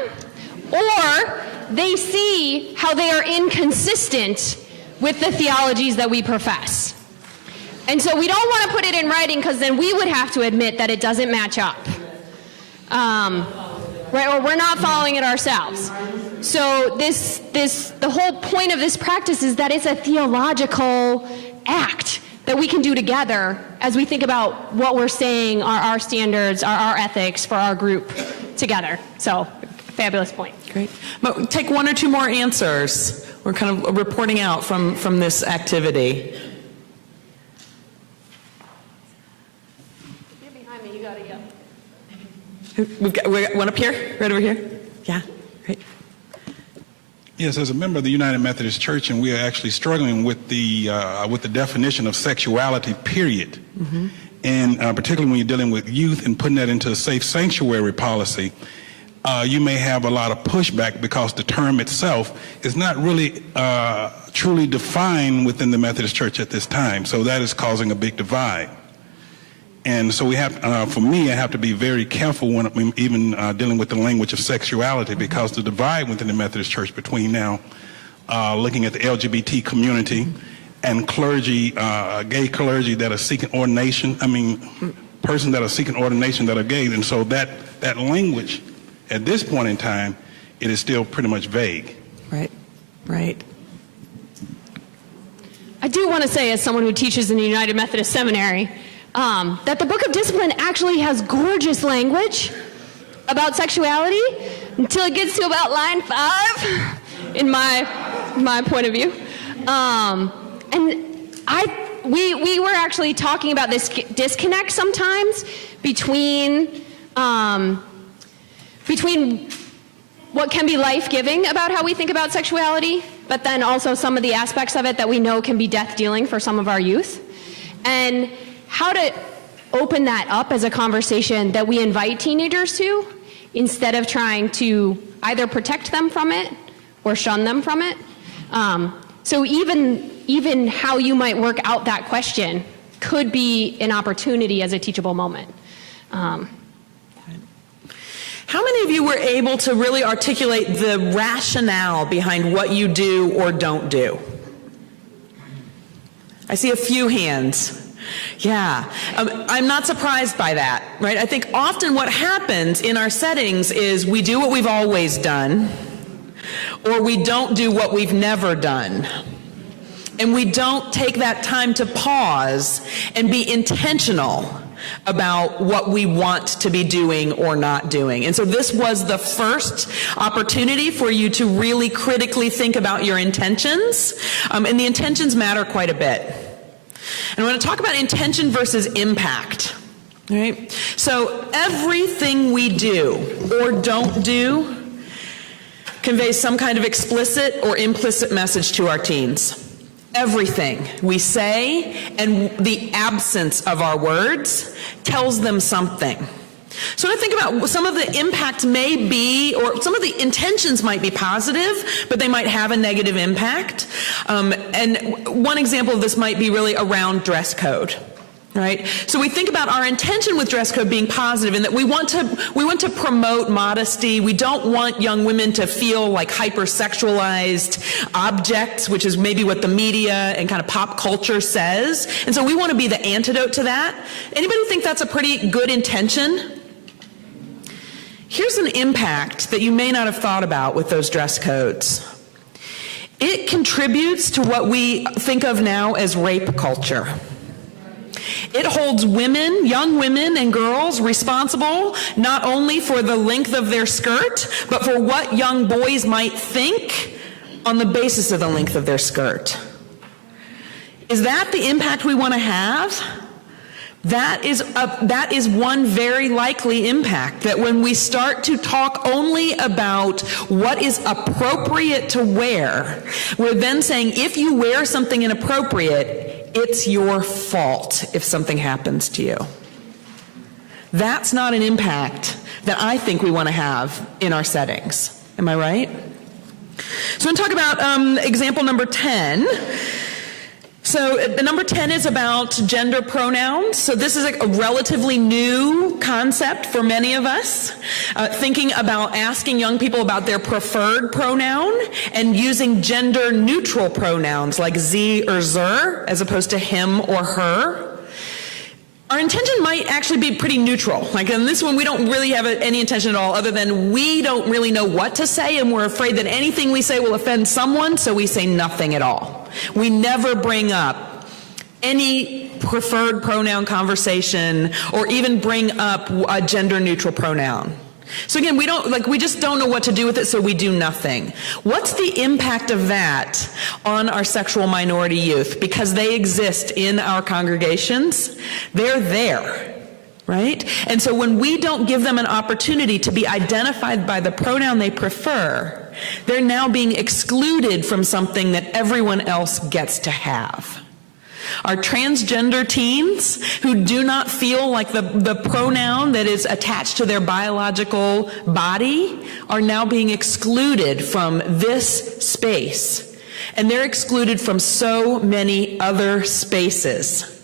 or they see how they are inconsistent with the theologies that we profess. And so we don't want to put it in writing because then we would have to admit that it doesn't match up. Right? Or we're not following it ourselves. So the whole point of this practice is that it's a theological act that we can do together as we think about what we're saying are our standards, are our ethics for our group together. So, fabulous point. Great. But take one or two more answers. We're kind of reporting out from this activity. We got one up here, right over here. Yeah, great. Yes, as a member of the United Methodist Church, and we are actually struggling with the definition of sexuality, period. Mm-hmm. And particularly when you're dealing with youth and putting that into a safe sanctuary policy, you may have a lot of pushback because the term itself is not really truly defined within the Methodist Church at this time. So that is causing a big divide. And so we have, for me, I have to be very careful when I'm even dealing with the language of sexuality, because the divide within the Methodist Church between now looking at the LGBT community and clergy, gay clergy that are seeking ordination, persons that are seeking ordination that are gay. And so that language, at this point in time, it is still pretty much vague. Right, right. I do want to say, as someone who teaches in the United Methodist Seminary, that the Book of Discipline actually has gorgeous language about sexuality until it gets to about line 5, in my point of view. And we were actually talking about this disconnect sometimes between what can be life-giving about how we think about sexuality, but then also some of the aspects of it that we know can be death-dealing for some of our youth. And how to open that up as a conversation that we invite teenagers to, instead of trying to either protect them from it or shun them from it. So even how you might work out that question could be an opportunity as a teachable moment. How many of you were able to really articulate the rationale behind what you do or don't do? I see a few hands. Yeah, I'm not surprised by that, right? I think often what happens in our settings is we do what we've always done, or we don't do what we've never done. And we don't take that time to pause and be intentional about what we want to be doing or not doing. And so this was the first opportunity for you to really critically think about your intentions, and the intentions matter quite a bit. And I want to talk about intention versus impact, right? So everything we do or don't do conveys some kind of explicit or implicit message to our teens. Everything we say and the absence of our words tells them something. So when I think about some of the impact may be, or some of the intentions might be positive, but they might have a negative impact. And one example of this might be really around dress code. Right? So we think about our intention with dress code being positive, and that we want to promote modesty. We don't want young women to feel like hypersexualized objects, which is maybe what the media and kind of pop culture says. And so we want to be the antidote to that. Anybody think that's a pretty good intention? Here's an impact that you may not have thought about with those dress codes. It contributes to what we think of now as rape culture. It holds women, young women and girls, responsible not only for the length of their skirt, but for what young boys might think on the basis of the length of their skirt. Is that the impact we want to have? That is one very likely impact, that when we start to talk only about what is appropriate to wear, we're then saying if you wear something inappropriate, it's your fault if something happens to you. That's not an impact that I think we want to have in our settings. Am I right? So I'm going to talk about example number 10. So number 10 is about gender pronouns. So this is a relatively new concept for many of us, thinking about asking young people about their preferred pronoun and using gender neutral pronouns like ze or zer as opposed to him or her. Our intention might actually be pretty neutral. Like in this one, we don't really have any intention at all other than we don't really know what to say and we're afraid that anything we say will offend someone, so we say nothing at all. We never bring up any preferred pronoun conversation or even bring up a gender neutral pronoun. So again, we just don't know what to do with it, so we do nothing. What's the impact of that on our sexual minority youth? Because they exist in our congregations, they're there, right? And so when we don't give them an opportunity to be identified by the pronoun they prefer, they're now being excluded from something that everyone else gets to have. Our transgender teens who do not feel like the pronoun that is attached to their biological body are now being excluded from this space. And they're excluded from so many other spaces.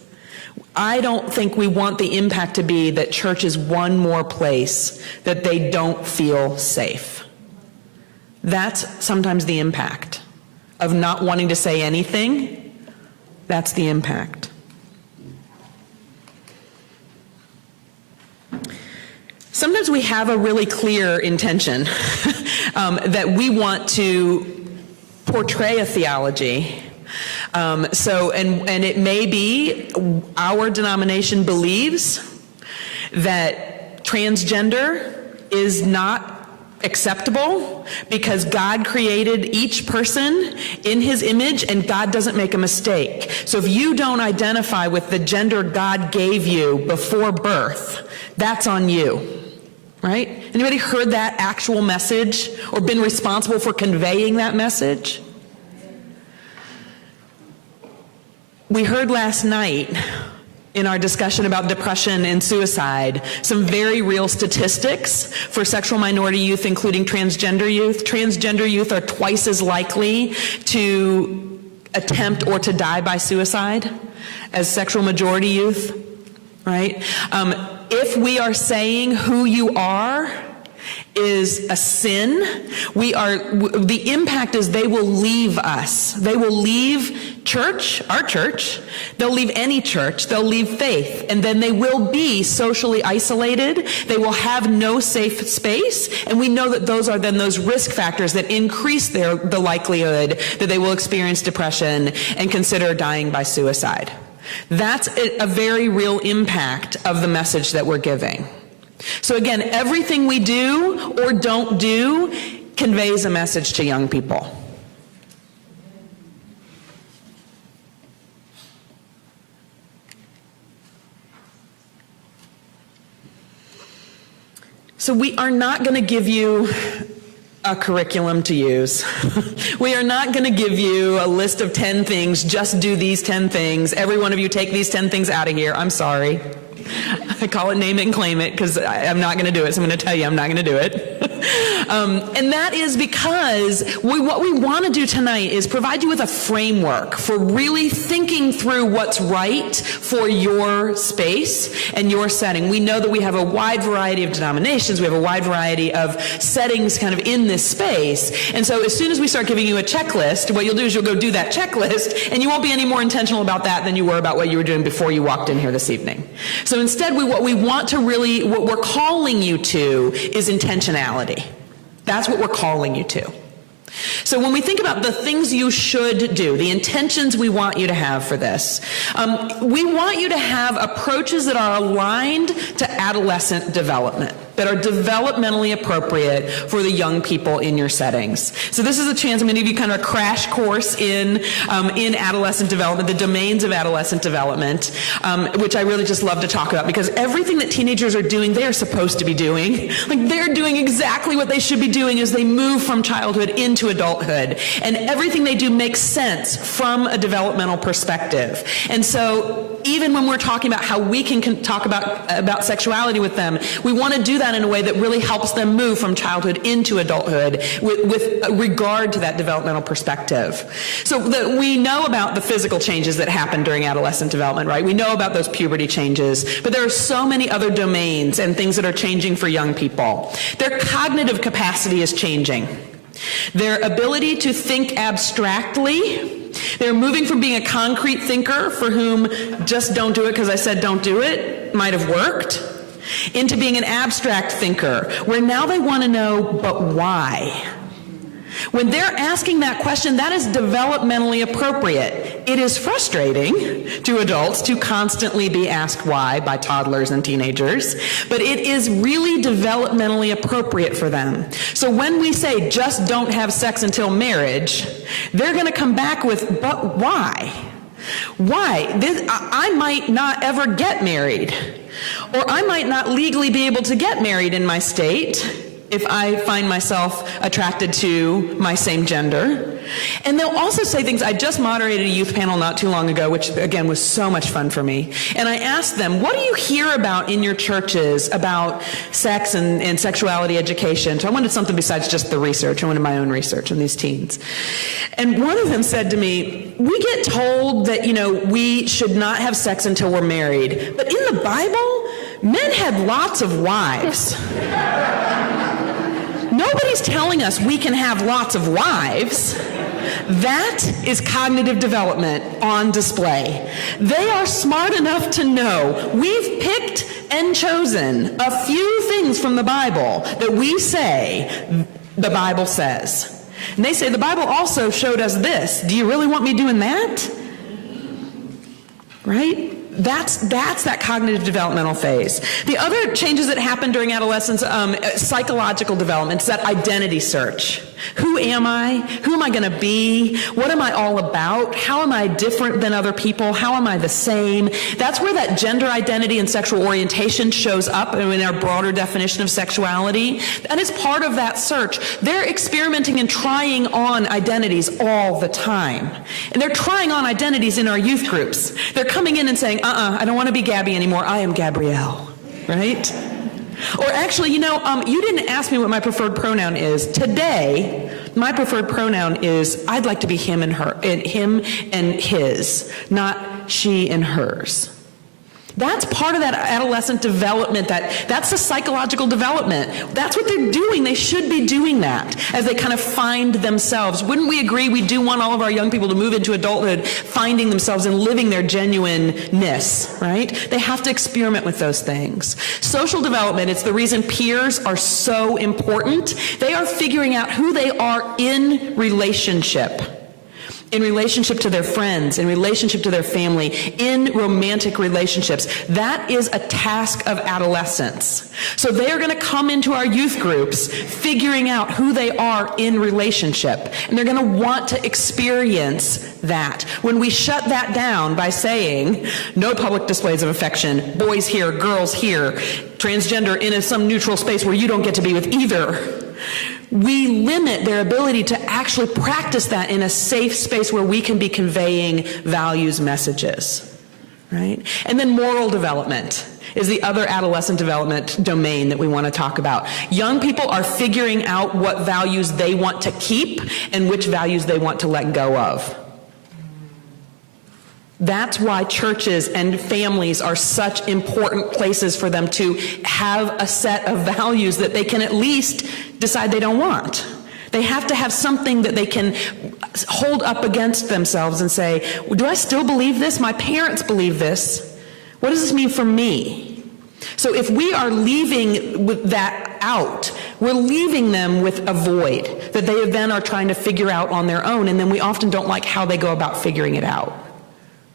I don't think we want the impact to be that church is one more place that they don't feel safe. That's sometimes the impact of not wanting to say anything. That's the impact. Sometimes we have a really clear intention that we want to portray a theology. And it may be our denomination believes that transgender is not acceptable because God created each person in his image and God doesn't make a mistake. So if you don't identify with the gender God gave you before birth, that's on you, right? Anybody heard that actual message or been responsible for conveying that message? We heard last night in our discussion about depression and suicide, some very real statistics for sexual minority youth, including transgender youth. Transgender youth are twice as likely to attempt or to die by suicide as sexual majority youth, right? If we are saying who you are is a sin, the impact is they will leave us. They will leave church, our church, they'll leave any church, they'll leave faith, and then they will be socially isolated, they will have no safe space, and we know that those are then those risk factors that increase the likelihood that they will experience depression and consider dying by suicide. That's a very real impact of the message that we're giving. So again, everything we do or don't do conveys a message to young people. So we are not going to give you a curriculum to use. We are not going to give you a list of 10 things, just do these 10 things. Every one of you take these 10 things out of here. I'm sorry. I call it name it and claim it because I'm not going to do it, so I'm going to tell you I'm not going to do it. And that is because what we want to do tonight is provide you with a framework for really thinking through what's right for your space and your setting. We know that we have a wide variety of denominations, we have a wide variety of settings kind of in this space, and so as soon as we start giving you a checklist, what you'll do is you'll go do that checklist, and you won't be any more intentional about that than you were about what you were doing before you walked in here this evening. So instead, what we're calling you to is intentionality. That's what we're calling you to. So when we think about the things you should do, the intentions we want you to have for this, we want you to have approaches that are aligned to adolescent development, that are developmentally appropriate for the young people in your settings. So this is a chance, I'm going to give you kind of a crash course in adolescent development, the domains of adolescent development, which I really just love to talk about, because everything that teenagers are doing, they are supposed to be doing. Like, they're doing exactly what they should be doing as they move from childhood into adulthood. And everything they do makes sense from a developmental perspective. And so even when we're talking about how we can talk about sexuality with them, we want to do that in a way that really helps them move from childhood into adulthood with regard to that developmental perspective. So we know about the physical changes that happen during adolescent development, right? We know about those puberty changes, but there are so many other domains and things that are changing for young people. Their cognitive capacity is changing. Their ability to think abstractly. They're moving from being a concrete thinker for whom just don't do it because I said don't do it might have worked, into being an abstract thinker, where now they want to know, but why? When they're asking that question, that is developmentally appropriate. It is frustrating to adults to constantly be asked why by toddlers and teenagers, but it is really developmentally appropriate for them. So when we say just don't have sex until marriage, they're going to come back with, but why? Why? I might not ever get married, or I might not legally be able to get married in my state if I find myself attracted to my same gender. And they'll also say things. I just moderated a youth panel not too long ago, which again was so much fun for me. And I asked them, what do you hear about in your churches about sex and sexuality education? So I wanted something besides just the research. I wanted my own research on these teens. And one of them said to me, we get told that, we should not have sex until we're married. But in the Bible, men had lots of wives. Nobody's telling us we can have lots of wives. That is cognitive development on display. They are smart enough to know we've picked and chosen a few things from the Bible that we say the Bible says. And they say the Bible also showed us this. Do you really want me doing that? Right? That's that cognitive developmental phase. The other changes that happen during adolescence, psychological development, is that identity search. Who am I? Who am I going to be? What am I all about? How am I different than other people? How am I the same? That's where that gender identity and sexual orientation shows up in our broader definition of sexuality. That is part of that search. They're experimenting and trying on identities all the time. And they're trying on identities in our youth groups. They're coming in and saying, I don't want to be Gabby anymore. I am Gabrielle, right? Or actually, you didn't ask me what my preferred pronoun is. Today, my preferred pronoun is I'd like to be him and her, and him and his, not she and hers. That's part of that adolescent development. That's the psychological development. That's what they're doing. They should be doing that as they kind of find themselves. Wouldn't we agree we do want all of our young people to move into adulthood finding themselves and living their genuineness, right? They have to experiment with those things. Social development, it's the reason peers are so important. They are figuring out who they are in relationship to their friends, in relationship to their family, in romantic relationships. That is a task of adolescence. So they are going to come into our youth groups figuring out who they are in relationship. And they're going to want to experience that. When we shut that down by saying, no public displays of affection, boys here, girls here, transgender in some neutral space where you don't get to be with either, we limit their ability to actually practice that in a safe space where we can be conveying values messages, right? And then moral development is the other adolescent development domain that we want to talk about. Young people are figuring out what values they want to keep and which values they want to let go of. That's why churches and families are such important places for them to have a set of values that they can at least decide they don't want. They have to have something that they can hold up against themselves and say, do I still believe this? My parents believe this. What does this mean for me? So if we are leaving with that out, we're leaving them with a void that they then are trying to figure out on their own, and then we often don't like how they go about figuring it out.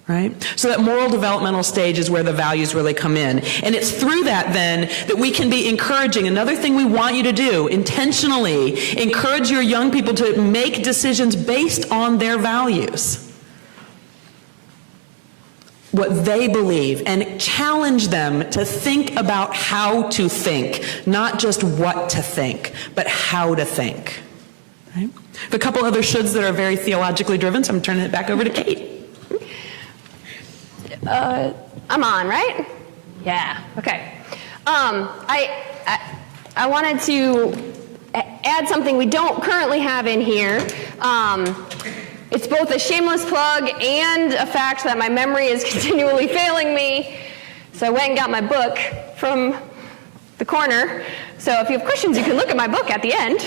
Right? So that moral developmental stage is where the values really come in. And it's through that then that we can be encouraging. Another thing we want you to do, intentionally encourage your young people to make decisions based on their values, what they believe, and challenge them to think about how to think, not just what to think, but how to think. Right? I have a couple other shoulds that are very theologically driven, so I'm turning it back over to Kate. I'm on, right? Yeah, okay. I wanted to add something we don't currently have in here. It's both a shameless plug and a fact that my memory is continually failing me. So I went and got my book from the corner. So if you have questions, you can look at my book at the end.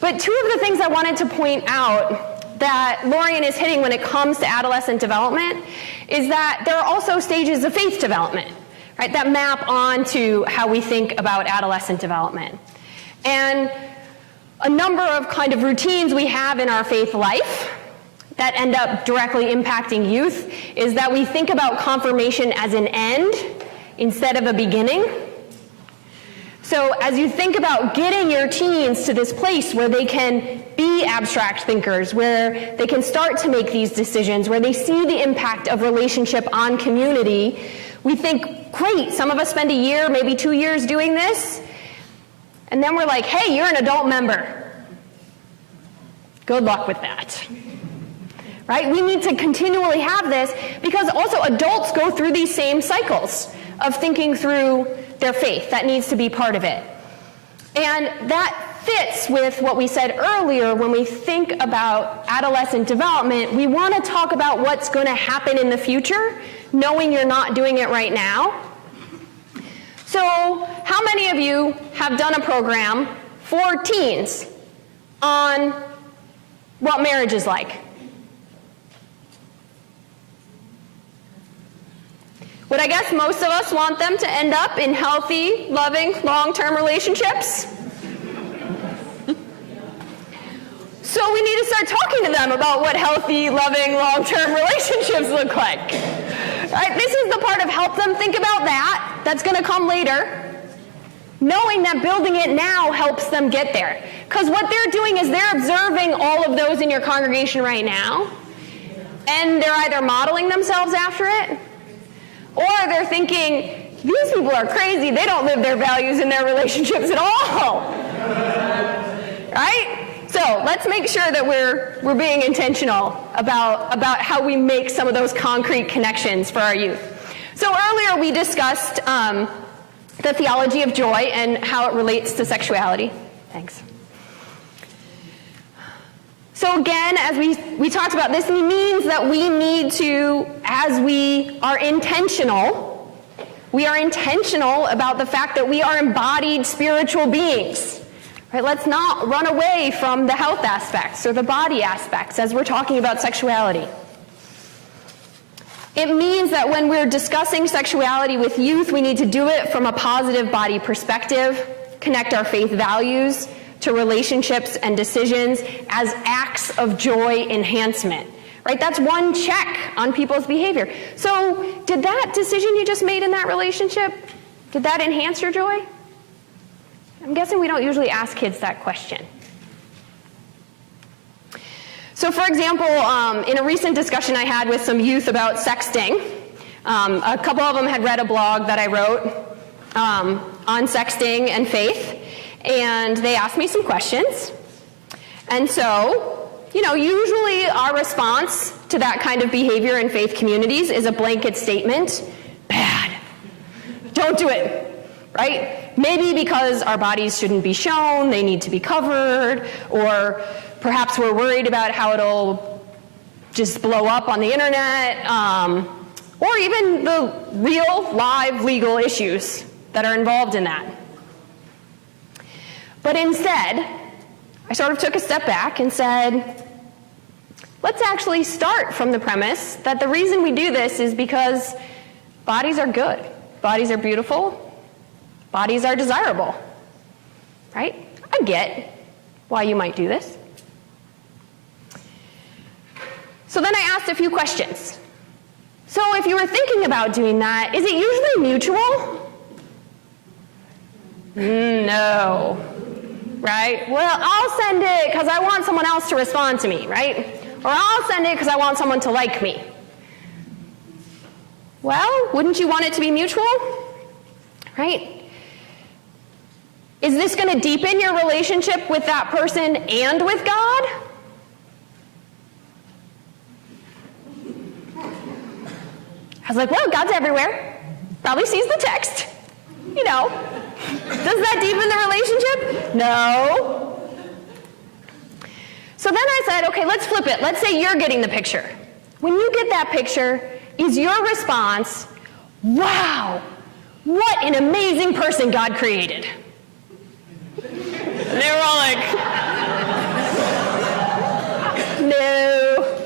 But two of the things I wanted to point out that Lorien is hitting when it comes to adolescent development is that there are also stages of faith development, right, that map onto how we think about adolescent development. And a number of kind of routines we have in our faith life that end up directly impacting youth is that we think about confirmation as an end instead of a beginning. So as you think about getting your teens to this place where they can be abstract thinkers, where they can start to make these decisions, where they see the impact of relationship on community, we think, great, some of us spend a year, maybe 2 years doing this, and then we're like, hey, you're an adult member. Good luck with that. Right? We need to continually have this because also adults go through these same cycles of thinking through their faith. That needs to be part of it. And that fits with what we said earlier when we think about adolescent development. We want to talk about what's going to happen in the future, knowing you're not doing it right now. So how many of you have done a program for teens on what marriage is like? Would I guess most of us want them to end up in healthy, loving, long-term relationships? So we need to start talking to them about what healthy, loving, long-term relationships look like. Right? This is the part of help them think about that. That's going to come later. Knowing that building it now helps them get there. Because what they're doing is they're observing all of those in your congregation right now, and they're either modeling themselves after it, or they're thinking, these people are crazy, they don't live their values in their relationships at all. Right? So let's make sure that we're being intentional about how we make some of those concrete connections for our youth. So earlier we discussed the theology of joy and how it relates to sexuality. Thanks. So again, as we talked about, this means that we need to, as we are intentional about the fact that we are embodied spiritual beings. Right? Let's not run away from the health aspects or the body aspects as we're talking about sexuality. It means that when we're discussing sexuality with youth, we need to do it from a positive body perspective, connect our faith values to relationships and decisions as acts of joy enhancement. Right? That's one check on people's behavior. So, did that decision you just made in that relationship, did that enhance your joy? I'm guessing we don't usually ask kids that question. So, for example, in a recent discussion I had with some youth about sexting, a couple of them had read a blog that I wrote on sexting and faith, and they asked me some questions. And so, usually our response to that kind of behavior in faith communities is a blanket statement: bad. Don't do it, right? Maybe because our bodies shouldn't be shown, they need to be covered, or perhaps we're worried about how it'll just blow up on the internet, or even the real, live, legal issues that are involved in that. But instead, I sort of took a step back and said, let's actually start from the premise that the reason we do this is because bodies are good. Bodies are beautiful. Bodies are desirable, right? I get why you might do this. So then I asked a few questions. So if you were thinking about doing that, is it usually mutual? No, right? Well, I'll send it because I want someone else to respond to me, right? Or I'll send it because I want someone to like me. Well, wouldn't you want it to be mutual? Right? Is this going to deepen your relationship with that person and with God? I was like, well, God's everywhere. Probably sees the text. You know. Does that deepen the relationship? No. So then I said, okay, let's flip it. Let's say you're getting the picture. When you get that picture, is your response, wow, what an amazing person God created? And they were all like, no.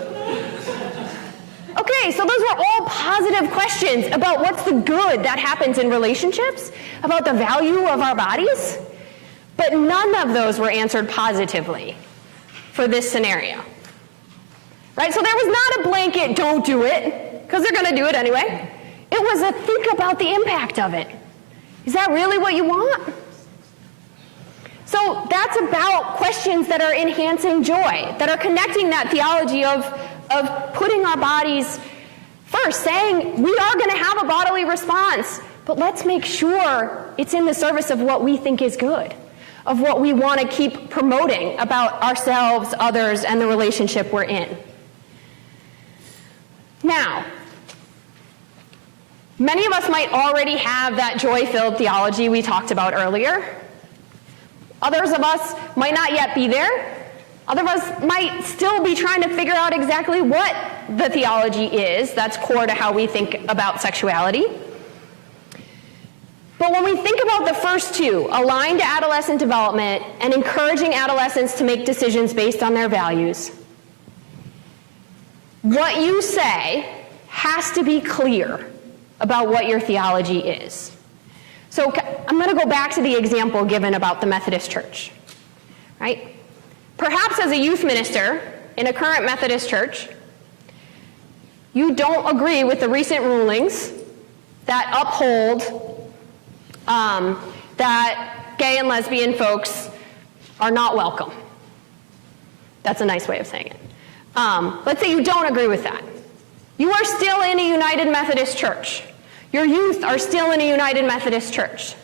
Okay, so those were all positive questions about what's the good that happens in relationships, about the value of our bodies, but none of those were answered positively for this scenario. Right? So there was not a blanket, don't do it, because they're going to do it anyway. It was a think about the impact of it. Is that really what you want? So that's about questions that are enhancing joy, that are connecting that theology of putting our bodies first, saying we are going to have a bodily response, but let's make sure it's in the service of what we think is good, of what we want to keep promoting about ourselves, others, and the relationship we're in. Now, many of us might already have that joy-filled theology we talked about earlier. Others of us might not yet be there. Others of us might still be trying to figure out exactly what the theology is that's core to how we think about sexuality. But when we think about the first two, aligned to adolescent development and encouraging adolescents to make decisions based on their values, what you say has to be clear about what your theology is. So I'm going to go back to the example given about the Methodist Church, right? Perhaps as a youth minister in a current Methodist church, you don't agree with the recent rulings that uphold that gay and lesbian folks are not welcome. That's a nice way of saying it. Let's say you don't agree with that. You are still in a United Methodist church. Your youth are still in a United Methodist church.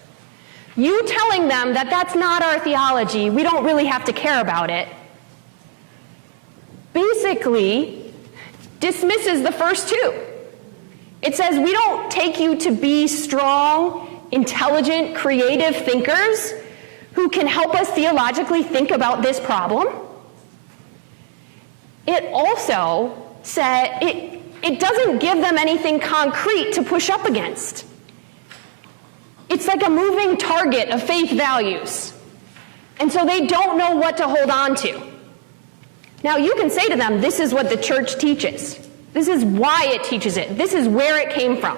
You telling them that that's not our theology, we don't really have to care about it, basically dismisses the first two. It says we don't take you to be strong, intelligent, creative thinkers who can help us theologically think about this problem. It also said it doesn't give them anything concrete to push up against. It's like a moving target of faith values. And so they don't know what to hold on to. Now you can say to them, this is what the church teaches. This is why it teaches it. This is where it came from.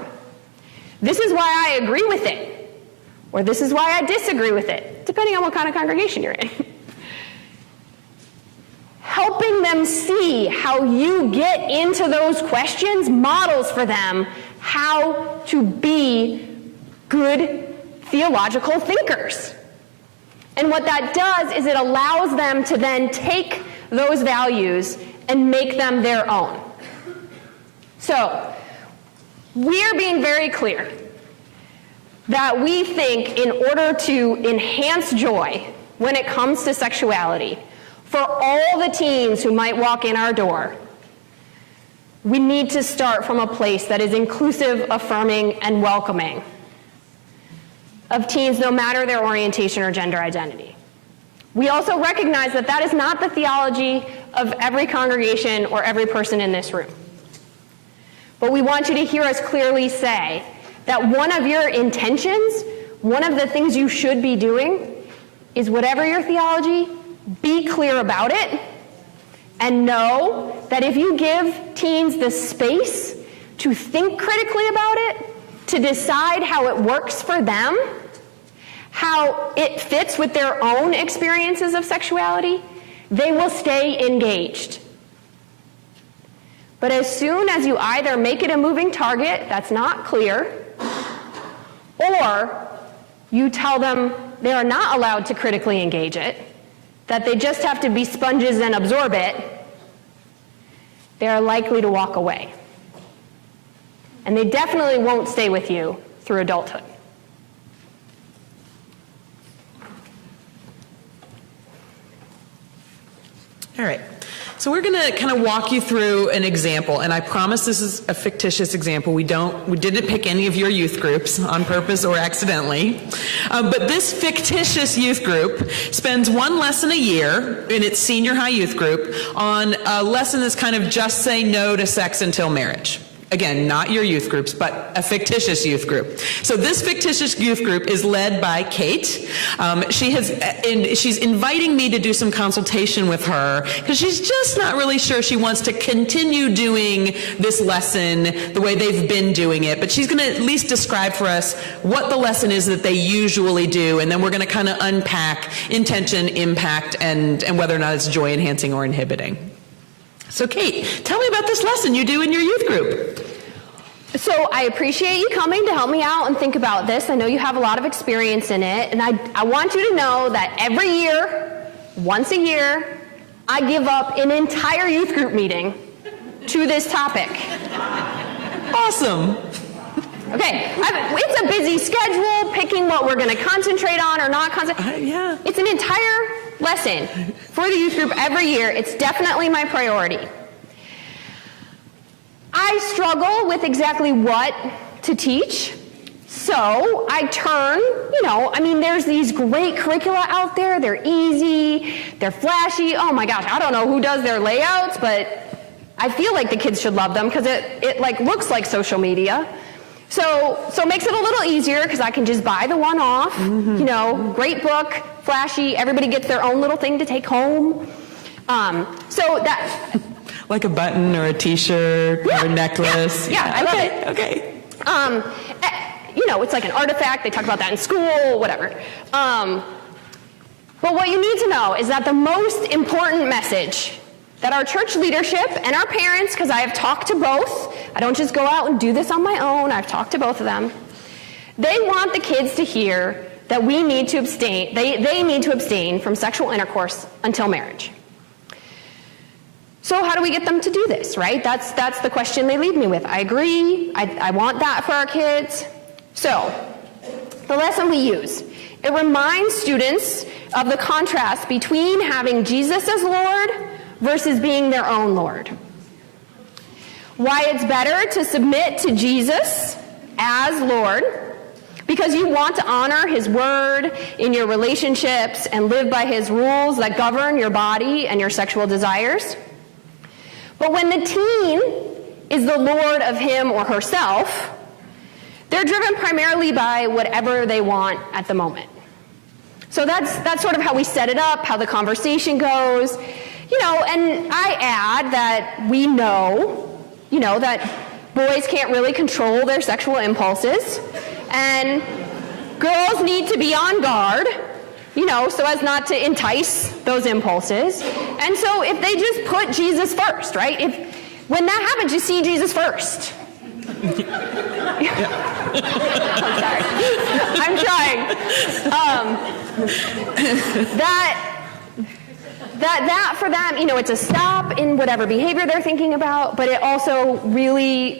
This is why I agree with it. Or this is why I disagree with it, depending on what kind of congregation you're in. Helping them see how you get into those questions models for them how to be good theological thinkers. And what that does is it allows them to then take those values and make them their own. So, we're being very clear that we think in order to enhance joy when it comes to sexuality, for all the teens who might walk in our door, we need to start from a place that is inclusive, affirming, and welcoming of teens no matter their orientation or gender identity. We also recognize that that is not the theology of every congregation or every person in this room. But we want you to hear us clearly say that one of your intentions, one of the things you should be doing, is whatever your theology, be clear about it, and know that if you give teens the space to think critically about it, to decide how it works for them, how it fits with their own experiences of sexuality, they will stay engaged. But as soon as you either make it a moving target that's not clear, or you tell them they are not allowed to critically engage it, that they just have to be sponges and absorb it, they are likely to walk away. And they definitely won't stay with you through adulthood. All right. So we're going to kind of walk you through an example, and I promise this is a fictitious example. We didn't pick any of your youth groups on purpose or accidentally, but this fictitious youth group spends one lesson a year in its senior high youth group on a lesson that's kind of just say no to sex until marriage. Again, not your youth groups, but a fictitious youth group. So this fictitious youth group is led by Kate. She's inviting me to do some consultation with her because she's just not really sure she wants to continue doing this lesson the way they've been doing it. But she's going to at least describe for us what the lesson is that they usually do, and then we're going to kind of unpack intention, impact, and whether or not it's joy enhancing or inhibiting. So Kate, tell me about this lesson you do in your youth group. So I appreciate you coming to help me out and think about this. I know you have a lot of experience in it, and I want you to know that every year, once a year, I give up an entire youth group meeting to this topic. Awesome. Okay, it's a busy schedule, picking what we're going to concentrate on or not concentrate. Yeah. It's an entire lesson for the youth group every year. It's definitely my priority. I struggle with exactly what to teach, so I turn, there's these great curricula out there. They're easy, they're flashy. Oh my gosh, I don't know who does their layouts, but I feel like the kids should love them because it looks like social media. So it makes it a little easier because I can just buy the one off, great book, flashy, everybody gets their own little thing to take home. So that... Like a button or a t-shirt or a necklace. Yeah, I love it. Okay. It's like an artifact. They talk about that in school, whatever. But what you need to know is that the most important message that our church leadership and our parents, because I have talked to both, I don't just go out and do this on my own, I've talked to both of them, they want the kids to hear that we need to abstain, they need to abstain from sexual intercourse until marriage. So how do we get them to do this, right? That's the question they leave me with. I agree, I want that for our kids. So, the lesson we use, it reminds students of the contrast between having Jesus as Lord versus being their own Lord. Why it's better to submit to Jesus as Lord, because you want to honor his word in your relationships and live by his rules that govern your body and your sexual desires. But when the teen is the Lord of him or herself, they're driven primarily by whatever they want at the moment. So that's sort of how we set it up, how the conversation goes. And I add that we know, that boys can't really control their sexual impulses, and girls need to be on guard, so as not to entice those impulses. And so if they just put Jesus first, right? When that happens, you see Jesus first. I'm sorry. I'm trying. That for them, it's a stop in whatever behavior they're thinking about, but it also really,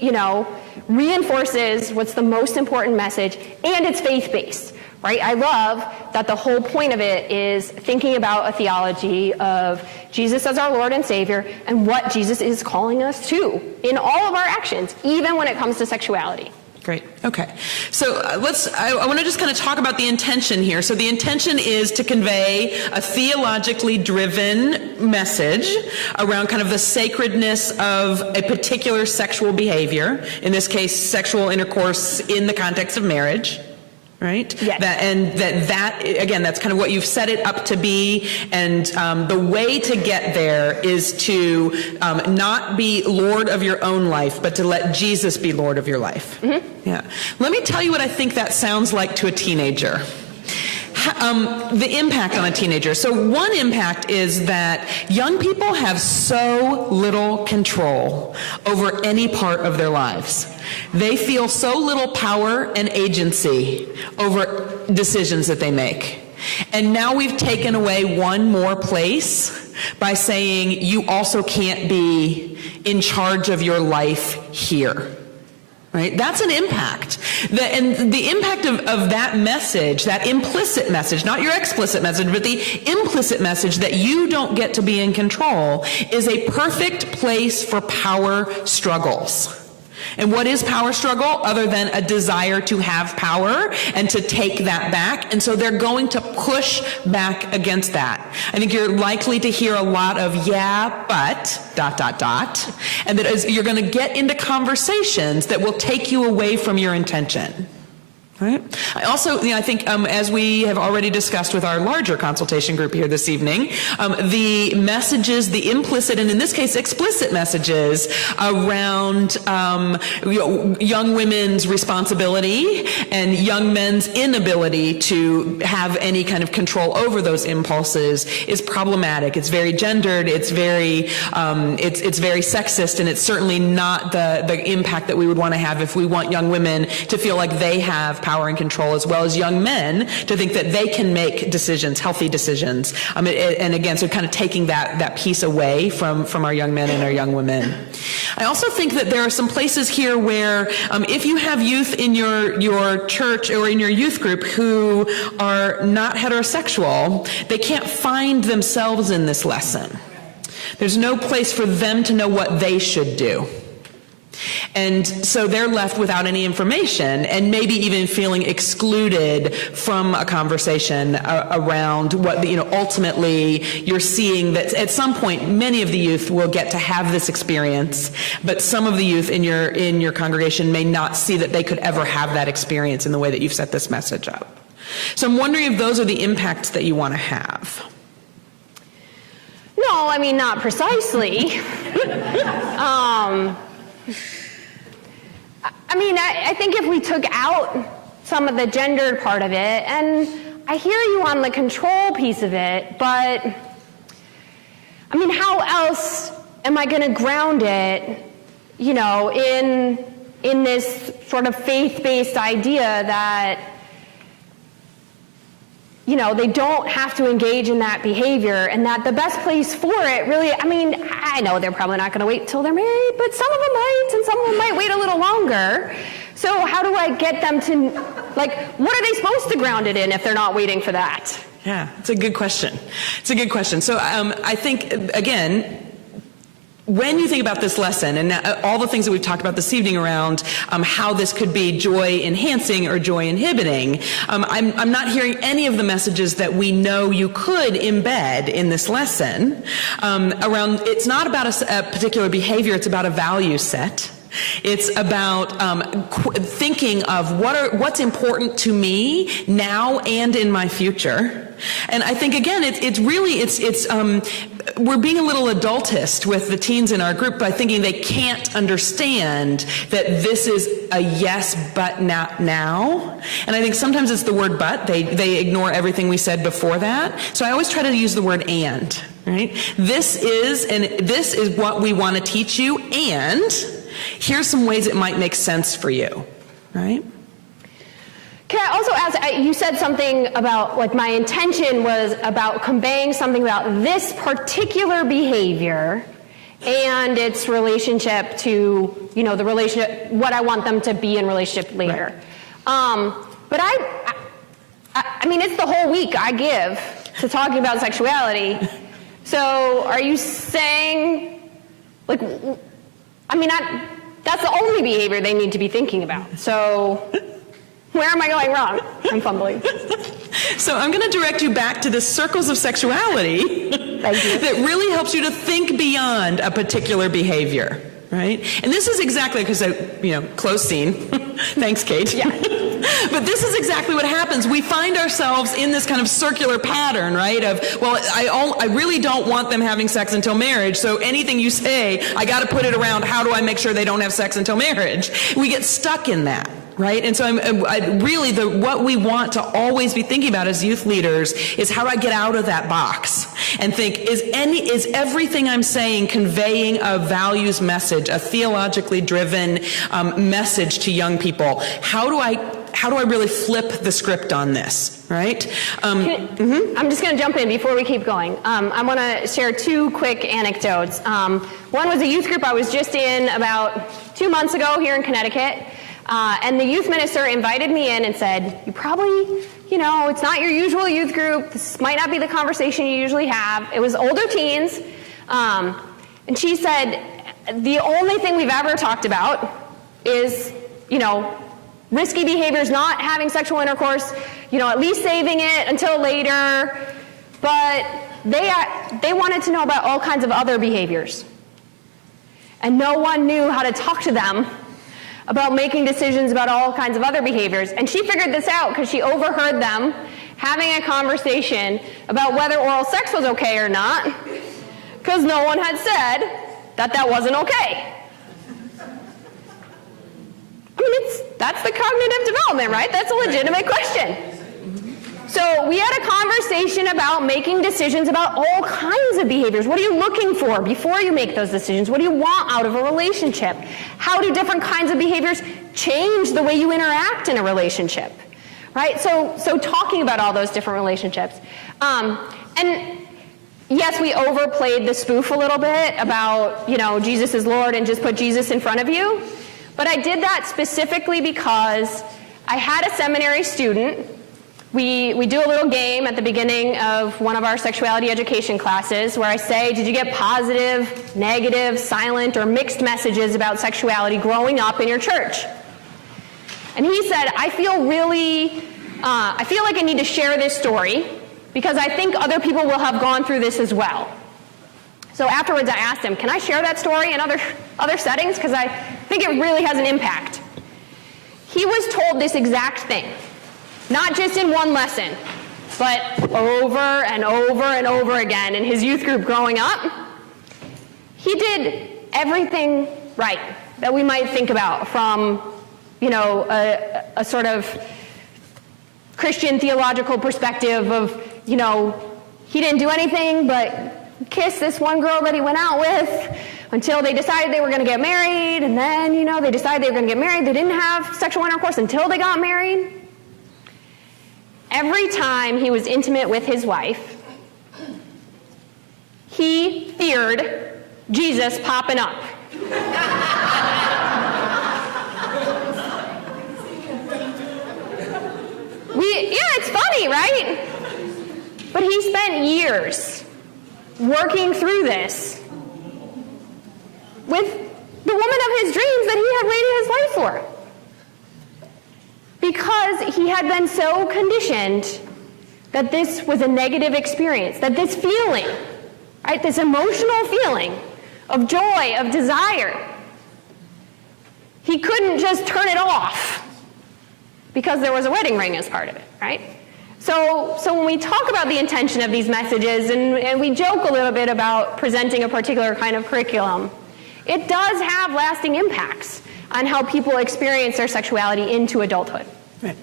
reinforces what's the most important message, and it's faith-based, right? I love that the whole point of it is thinking about a theology of Jesus as our Lord and Savior and what Jesus is calling us to in all of our actions, even when it comes to sexuality. Great. Okay. So I want to just kind of talk about the intention here. So the intention is to convey a theologically driven message around kind of the sacredness of a particular sexual behavior, in this case, sexual intercourse in the context of marriage. Right? Yes. That again, that's kind of what you've set it up to be, and the way to get there is to not be Lord of your own life, but to let Jesus be Lord of your life. Mm-hmm. Yeah. Let me tell you what I think that sounds like to a teenager. The impact on a teenager. So one impact is that young people have so little control over any part of their lives. They feel so little power and agency over decisions that they make. And now we've taken away one more place by saying you also can't be in charge of your life here. Right? That's an impact. And the impact of that message, that implicit message, not your explicit message, but the implicit message that you don't get to be in control, is a perfect place for power struggles. And what is power struggle other than a desire to have power and to take that back? And so they're going to push back against that. I think you're likely to hear a lot of yeah, but, ... and that you're going to get into conversations that will take you away from your intention. Right? I also, I think, as we have already discussed with our larger consultation group here this evening, the messages, the implicit and in this case explicit messages around young women's responsibility and young men's inability to have any kind of control over those impulses is problematic. It's very gendered. It's very, it's very sexist, and it's certainly not the impact that we would want to have if we want young women to feel like they have power and control, as well as young men to think that they can make decisions, healthy decisions. And again, so kind of taking that piece away from our young men and our young women. I also think that there are some places here where if you have youth in your church or in your youth group who are not heterosexual, they can't find themselves in this lesson. There's no place for them to know what they should do. And so they're left without any information and maybe even feeling excluded from a conversation around what, ultimately you're seeing that at some point many of the youth will get to have this experience, but some of the youth in your congregation may not see that they could ever have that experience in the way that you've set this message up. So I'm wondering if those are the impacts that you want to have. No, I mean, not precisely. I think if we took out some of the gendered part of it, and I hear you on the control piece of it, but how else am I going to ground it, in this sort of faith-based idea that, they don't have to engage in that behavior, and that the best place for it really, I know they're probably not going to wait till they're married, but some of them might, and some of them might wait a little longer. So how do I get them to, what are they supposed to ground it in if they're not waiting for that? Yeah, it's a good question. So I think, again, when you think about this lesson and all the things that we've talked about this evening around how this could be joy enhancing or joy inhibiting, I'm not hearing any of the messages that we know you could embed in this lesson around. It's not about a particular behavior, it's about a value set. It's about thinking of what's important to me now and in my future. And I think, again, we're being a little adultist with the teens in our group by thinking they can't understand that this is a yes, but not now. And I think sometimes it's the word but. They ignore everything we said before that. So I always try to use the word and. Right? This is what we want to teach you, and here's some ways it might make sense for you, right? Can I also ask, you said something about, my intention was about conveying something about this particular behavior and its relationship to, the relationship, what I want them to be in relationship later. Right. But it's the whole week I give to talking about sexuality. So are you saying, that's the only behavior they need to be thinking about. So where am I going wrong? I'm fumbling. So I'm going to direct you back to the circles of sexuality that really helps you to think beyond a particular behavior, right? And this is exactly, because, close scene. Thanks, Kate. Yeah. But this is exactly what happens. We find ourselves in this kind of circular pattern, right? Of, I really don't want them having sex until marriage, so anything you say, I got to put it around, how do I make sure they don't have sex until marriage? We get stuck in that. right? And so what we want to always be thinking about as youth leaders is how do I get out of that box and think, is everything I'm saying conveying a values message, a theologically driven message to young people? How do I really flip the script on this, right? I'm just going to jump in before we keep going. I want to share two quick anecdotes. One was a youth group I was just in about 2 months ago here in Connecticut, and the youth minister invited me in and said, you probably, it's not your usual youth group. This might not be the conversation you usually have. It was older teens, and she said, the only thing we've ever talked about is, risky behaviors, not having sexual intercourse, at least saving it until later. But they wanted to know about all kinds of other behaviors. And no one knew how to talk to them about making decisions about all kinds of other behaviors. And she figured this out because she overheard them having a conversation about whether oral sex was okay or not, because no one had said that wasn't okay. That's the cognitive development, right? That's a legitimate question. So we had a conversation about making decisions about all kinds of behaviors. What are you looking for before you make those decisions? What do you want out of a relationship? How do different kinds of behaviors change the way you interact in a relationship? Right? So talking about all those different relationships. And yes, we overplayed the spoof a little bit about, Jesus is Lord and just put Jesus in front of you. But I did that specifically because I had a seminary student. We do a little game at the beginning of one of our sexuality education classes where I say, did you get positive, negative, silent, or mixed messages about sexuality growing up in your church? And he said, I feel like I need to share this story because I think other people will have gone through this as well. So afterwards I asked him, can I share that story in other settings? Because I think it really has an impact. He was told this exact thing, not just in one lesson, but over and over and over again in his youth group growing up. He did everything right that we might think about from, a sort of Christian theological perspective of, he didn't do anything but kiss this one girl that he went out with until they decided they were going to get married, and then, they decided they were going to get married. They didn't have sexual intercourse until they got married. Every time he was intimate with his wife, he feared Jesus popping up. It's funny, right? But he spent years working through this with the woman of his dreams that he had waited his life for. Because he had been so conditioned that this was a negative experience, that this feeling, right, this emotional feeling of joy, of desire, he couldn't just turn it off because there was a wedding ring as part of it, right? So when we talk about the intention of these messages, and we joke a little bit about presenting a particular kind of curriculum, it does have lasting impacts on how people experience their sexuality into adulthood. Right.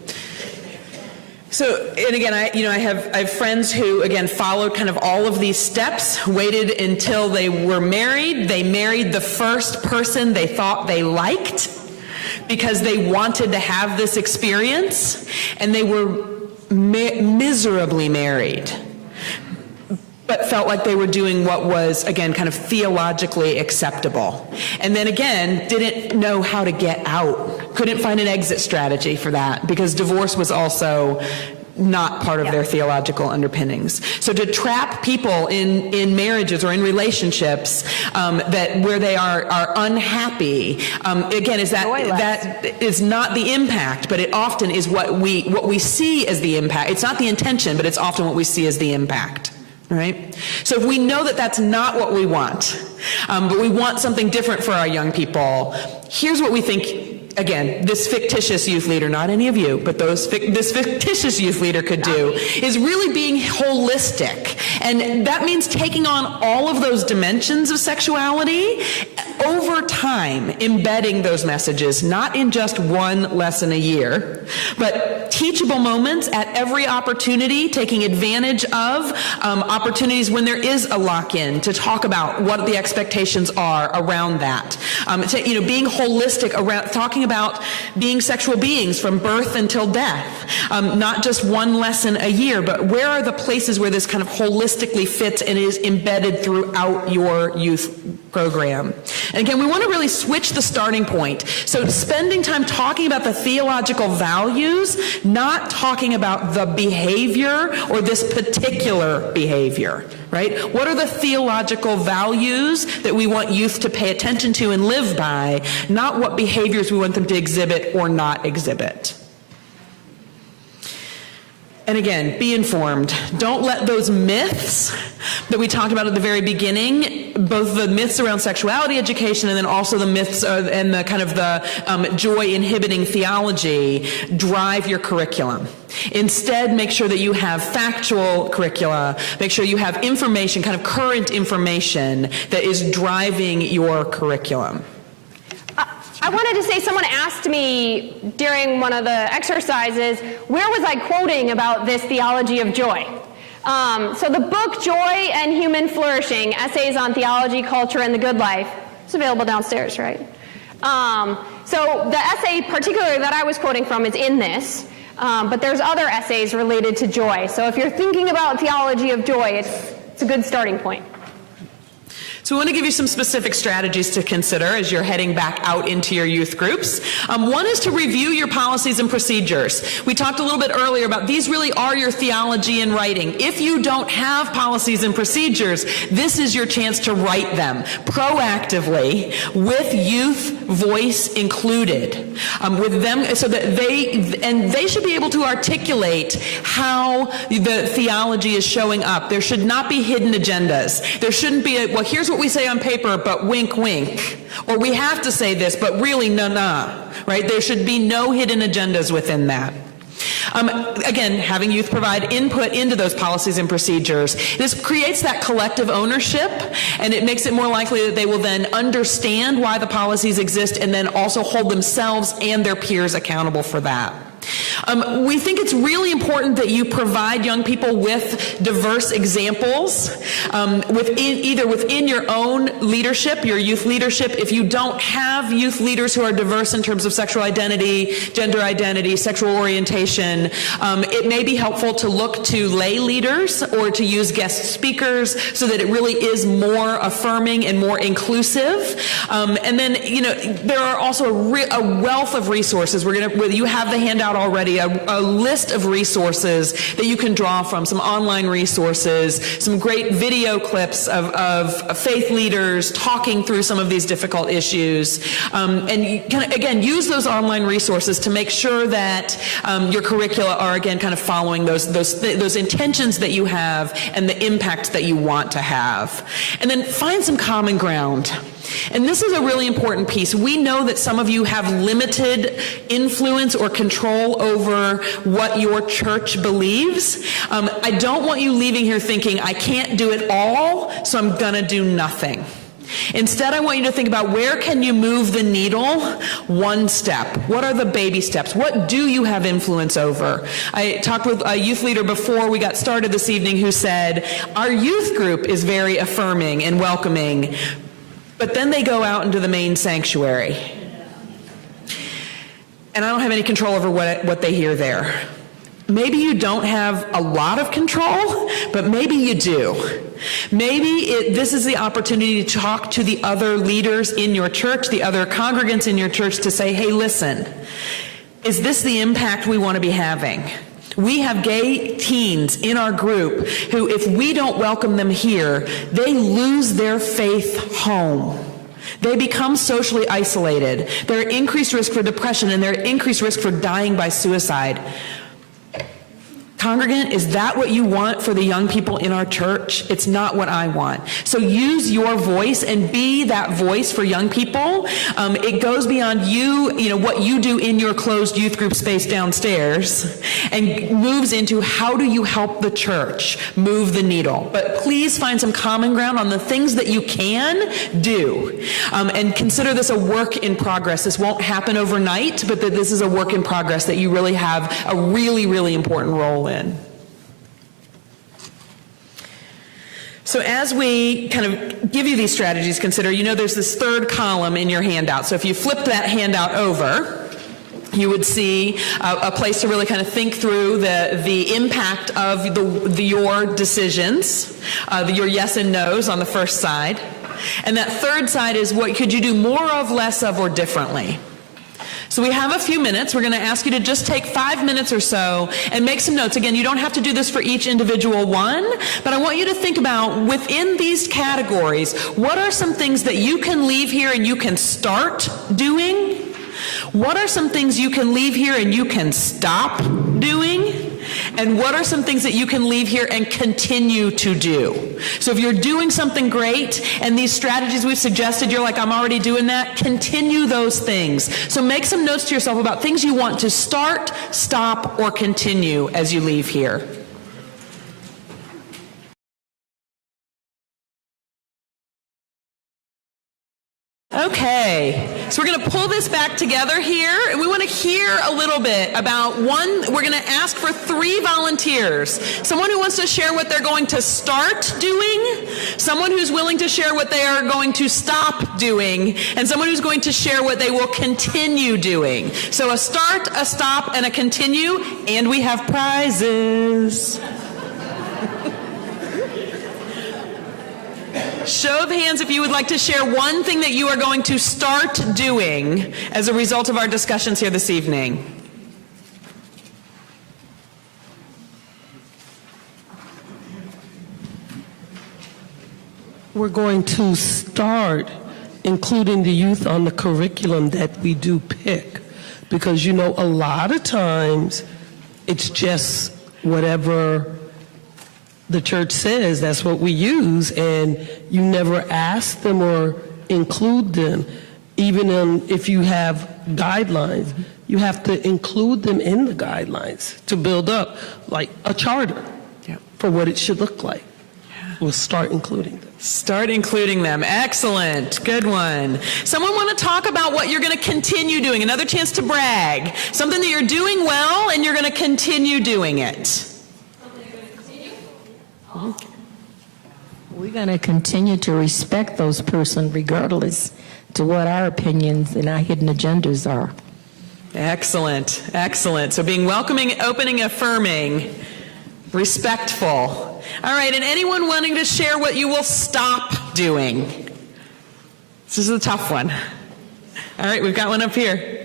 So, and again, I have friends who, again, followed kind of all of these steps, waited until they were married. They married the first person they thought they liked because they wanted to have this experience, and they were miserably married, but felt like they were doing what was, again, kind of theologically acceptable. And then again, didn't know how to get out, couldn't find an exit strategy for that, because divorce was also not part of their theological underpinnings. So to trap people in marriages or in relationships where they are unhappy, again, that is not the impact, but it often is what we see as the impact. It's not the intention, but it's often what we see as the impact. Right? So if we know that that's not what we want, but we want something different for our young people, here's what we think. Again, this fictitious youth leader, not any of you, but this fictitious youth leader could do, is really being holistic. And that means taking on all of those dimensions of sexuality over time embedding those messages, not in just one lesson a year, but teachable moments at every opportunity, taking advantage of opportunities when there is a lock-in to talk about what the expectations are around that. Being holistic around talking about being sexual beings from birth until death, not just one lesson a year, but where are the places where this kind of holistically fits and is embedded throughout your youth program. And again, we want to really switch the starting point. So spending time talking about the theological values, not talking about the behavior or this particular behavior, right? What are the theological values that we want youth to pay attention to and live by, not what behaviors we want them to exhibit or not exhibit. And again, be informed. Don't let those myths that we talked about at the very beginning, both the myths around sexuality education and then also the myths and the kind of the joy-inhibiting theology, drive your curriculum. Instead, make sure that you have factual curricula, make sure you have information, kind of current information that is driving your curriculum. I wanted to say, someone asked me during one of the exercises, where was I quoting about this theology of joy? So the book Joy and Human Flourishing, Essays on Theology, Culture, and the Good Life, it's available downstairs, right? So the essay particularly that I was quoting from is in this, but there's other essays related to joy. So if you're thinking about theology of joy, it's a good starting point. So we want to give you some specific strategies to consider as you're heading back out into your youth groups. One is to review your policies and procedures. We talked a little bit earlier about these really are your theology in writing. If you don't have policies and procedures, this is your chance to write them proactively with youth voice included, with them so that they should be able to articulate how the theology is showing up. There should not be hidden agendas. There shouldn't be well, here's what we say on paper, but wink, wink. Or we have to say this, but really, nah, right? There should be no hidden agendas within that. Again, having youth provide input into those policies and procedures. This creates that collective ownership, and it makes it more likely that they will then understand why the policies exist and then also hold themselves and their peers accountable for that. We think it's really important that you provide young people with diverse examples either within your own leadership, your youth leadership. If you don't have youth leaders who are diverse in terms of sexual identity, gender identity, sexual orientation, it may be helpful to look to lay leaders or to use guest speakers so that it really is more affirming and more inclusive. And then, there are also a wealth of resources. You have the handout already, a list of resources that you can draw from, some online resources, some great video clips of faith leaders talking through some of these difficult issues. And you can, again, use those online resources to make sure that your curricula are, again, kind of following those intentions that you have and the impact that you want to have. And then find some common ground. And this is a really important piece. We know that some of you have limited influence or control over what your church believes. I don't want you leaving here thinking, I can't do it all, so I'm going to do nothing. Instead, I want you to think about where can you move the needle one step? What are the baby steps? What do you have influence over? I talked with a youth leader before we got started this evening who said, our youth group is very affirming and welcoming, but then they go out into the main sanctuary. And I don't have any control over what they hear there. Maybe you don't have a lot of control, but maybe you do. Maybe this is the opportunity to talk to the other leaders in your church, the other congregants in your church, to say, hey, listen, is this the impact we want to be having? We have gay teens in our group who, if we don't welcome them here, they lose their faith home. They become socially isolated. They're at increased risk for depression, and they're at increased risk for dying by suicide. Congregant, is that what you want for the young people in our church? It's not what I want. So use your voice and be that voice for young people. It goes beyond you, what you do in your closed youth group space downstairs, and moves into how do you help the church move the needle. But please find some common ground on the things that you can do. And consider this a work in progress. This won't happen overnight, but that this is a work in progress that you really have a really, really important role in. So as we kind of give you these strategies, consider, there's this third column in your handout. So if you flip that handout over, you would see a place to really kind of think through the impact of your decisions, your yes and no's on the first side. And that third side is what could you do more of, less of, or differently? So we have a few minutes. We're going to ask you to just take 5 minutes or so and make some notes. Again, you don't have to do this for each individual one, but I want you to think about within these categories, what are some things that you can leave here and you can start doing? What are some things you can leave here and you can stop doing? And what are some things that you can leave here and continue to do? So if you're doing something great and these strategies we've suggested, you're like, I'm already doing that, continue those things. So make some notes to yourself about things you want to start, stop, or continue as you leave here. Okay, so we're going to pull this back together here, and we want to hear a little bit about we're going to ask for 3 volunteers. Someone who wants to share what they're going to start doing, someone who's willing to share what they are going to stop doing, and someone who's going to share what they will continue doing. So a start, a stop, and a continue, and we have prizes. Show of hands if you would like to share one thing that you are going to start doing as a result of our discussions here this evening. We're going to start including the youth on the curriculum that we do pick, because a lot of times it's just whatever the church says, that's what we use, and you never ask them or include them. Even if you have guidelines, you have to include them in the guidelines to build up like a charter for what it should look like. We'll start including them. Start including them. Excellent. Good one. Someone want to talk about what you're going to continue doing? Another chance to brag. Something that you're doing well and you're going to continue doing it. We're going to continue to respect those persons regardless to what our opinions and our hidden agendas are. Excellent. Excellent. So being welcoming, opening, affirming, respectful. All right, and anyone wanting to share what you will stop doing? This is a tough one. All right, we've got one up here.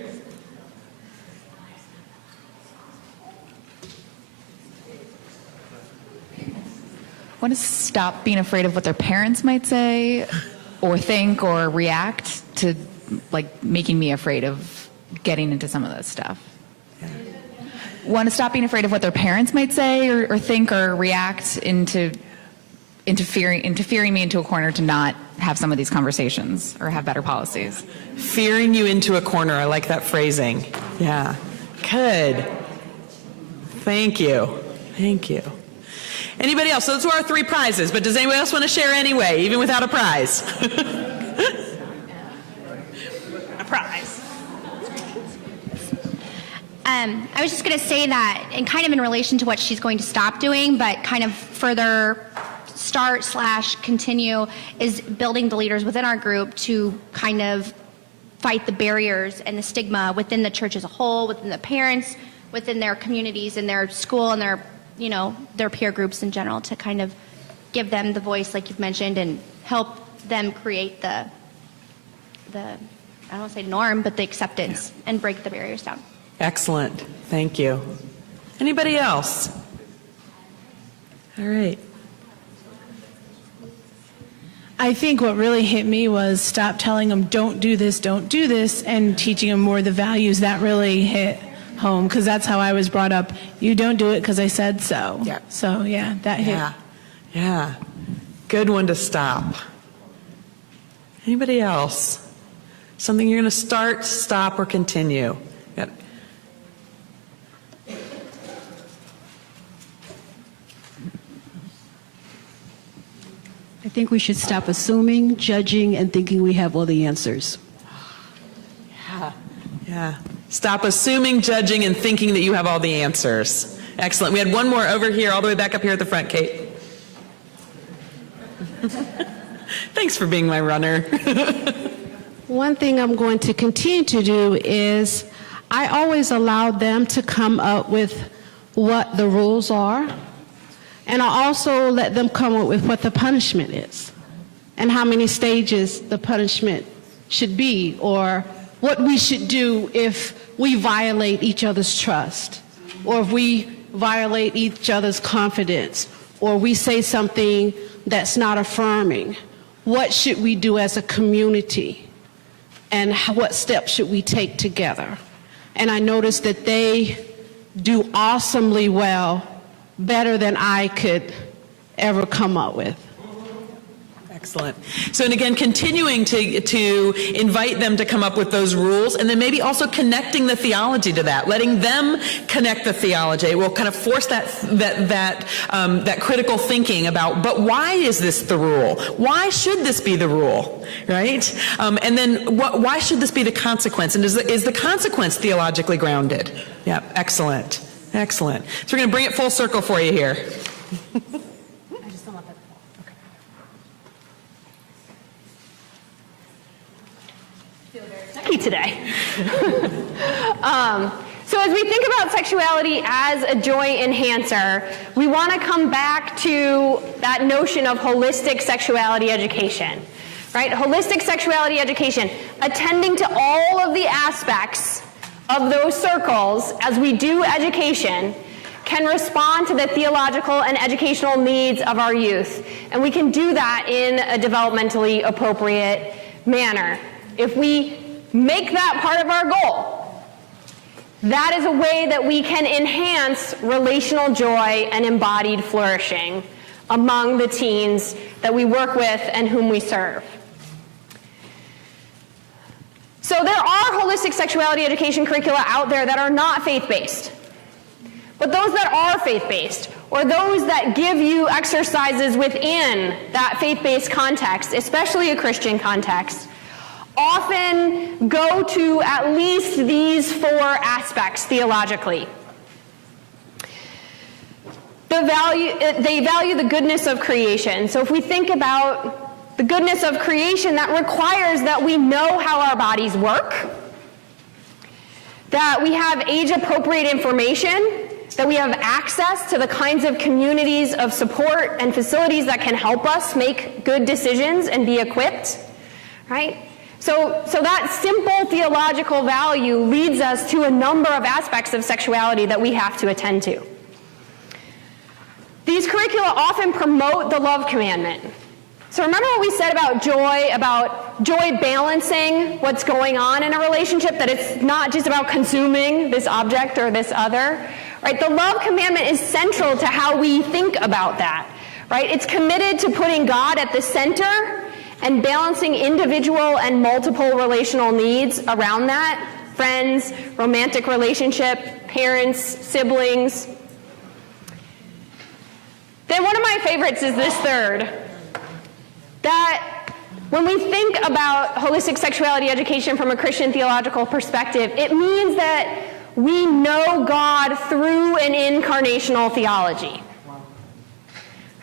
Want to stop being afraid of what their parents might say or think or react to, like, making me afraid of getting into some of this stuff. Want to stop being afraid of what their parents might say or think or react into fearing me into a corner to not have some of these conversations or have better policies. Fearing you into a corner. I like that phrasing. Yeah. Good. Thank you. Thank you. Anybody else? So those are our 3 prizes, but does anyone else want to share anyway, even without a prize? A prize. I was just going to say that, and kind of in relation to what she's going to stop doing, but kind of further start/continue, is building the leaders within our group to kind of fight the barriers and the stigma within the church as a whole, within the parents, within their communities, in their school, and their peer groups in general, to kind of give them the voice, like you've mentioned, and help them create the I don't want to say norm, but the acceptance, and break the barriers down. Excellent. Thank you. Anybody else? All right. I think what really hit me was stop telling them, don't do this, and teaching them more the values. That really hit home because that's how I was brought up. You don't do it because I said so. Yeah. So yeah, that hit. Yeah. Good one to stop. Anybody else? Something you're going to start, stop, or continue? Yep. I think we should stop assuming, judging, and thinking we have all the answers. Yeah. Stop assuming, judging, and thinking that you have all the answers. Excellent. We had one more over here, all the way back up here at the front, Kate. Thanks for being my runner. One thing I'm going to continue to do is I always allow them to come up with what the rules are, and I also let them come up with what the punishment is and how many stages the punishment should be, or what we should do if we violate each other's trust, or if we violate each other's confidence, or we say something that's not affirming. What should we do as a community? And what steps should we take together? And I noticed that they do awesomely well, better than I could ever come up with. Excellent. So, and again, continuing to invite them to come up with those rules, and then maybe also connecting the theology to that, letting them connect the theology. We'll kind of force that critical thinking about, but why is this the rule? Why should this be the rule? Right? And then why should this be the consequence? And is the consequence theologically grounded? Yeah, excellent. Excellent. So we're going to bring it full circle for you here. Today. So as we think about sexuality as a joy enhancer, we want to come back to that notion of holistic sexuality education, right? Holistic sexuality education, attending to all of the aspects of those circles as we do education, can respond to the theological and educational needs of our youth. And we can do that in a developmentally appropriate manner. If we make that part of our goal, that is a way that we can enhance relational joy and embodied flourishing among the teens that we work with and whom we serve. So there are holistic sexuality education curricula out there that are not faith-based. But those that are faith-based, or those that give you exercises within that faith-based context, especially a Christian context, often go to at least these four aspects theologically. They value the goodness of creation. So if we think about the goodness of creation, that requires that we know how our bodies work, that we have age-appropriate information, that we have access to the kinds of communities of support and facilities that can help us make good decisions and be equipped, right? So that simple theological value leads us to a number of aspects of sexuality that we have to attend to. These curricula often promote the love commandment. So remember what we said about joy balancing what's going on in a relationship, that it's not just about consuming this object or this other, right? The love commandment is central to how we think about that, right? It's committed to putting God at the center and balancing individual and multiple relational needs around that: friends, romantic relationship, parents, siblings. Then one of my favorites is this third, that when we think about holistic sexuality education from a Christian theological perspective, it means that we know God through an incarnational theology.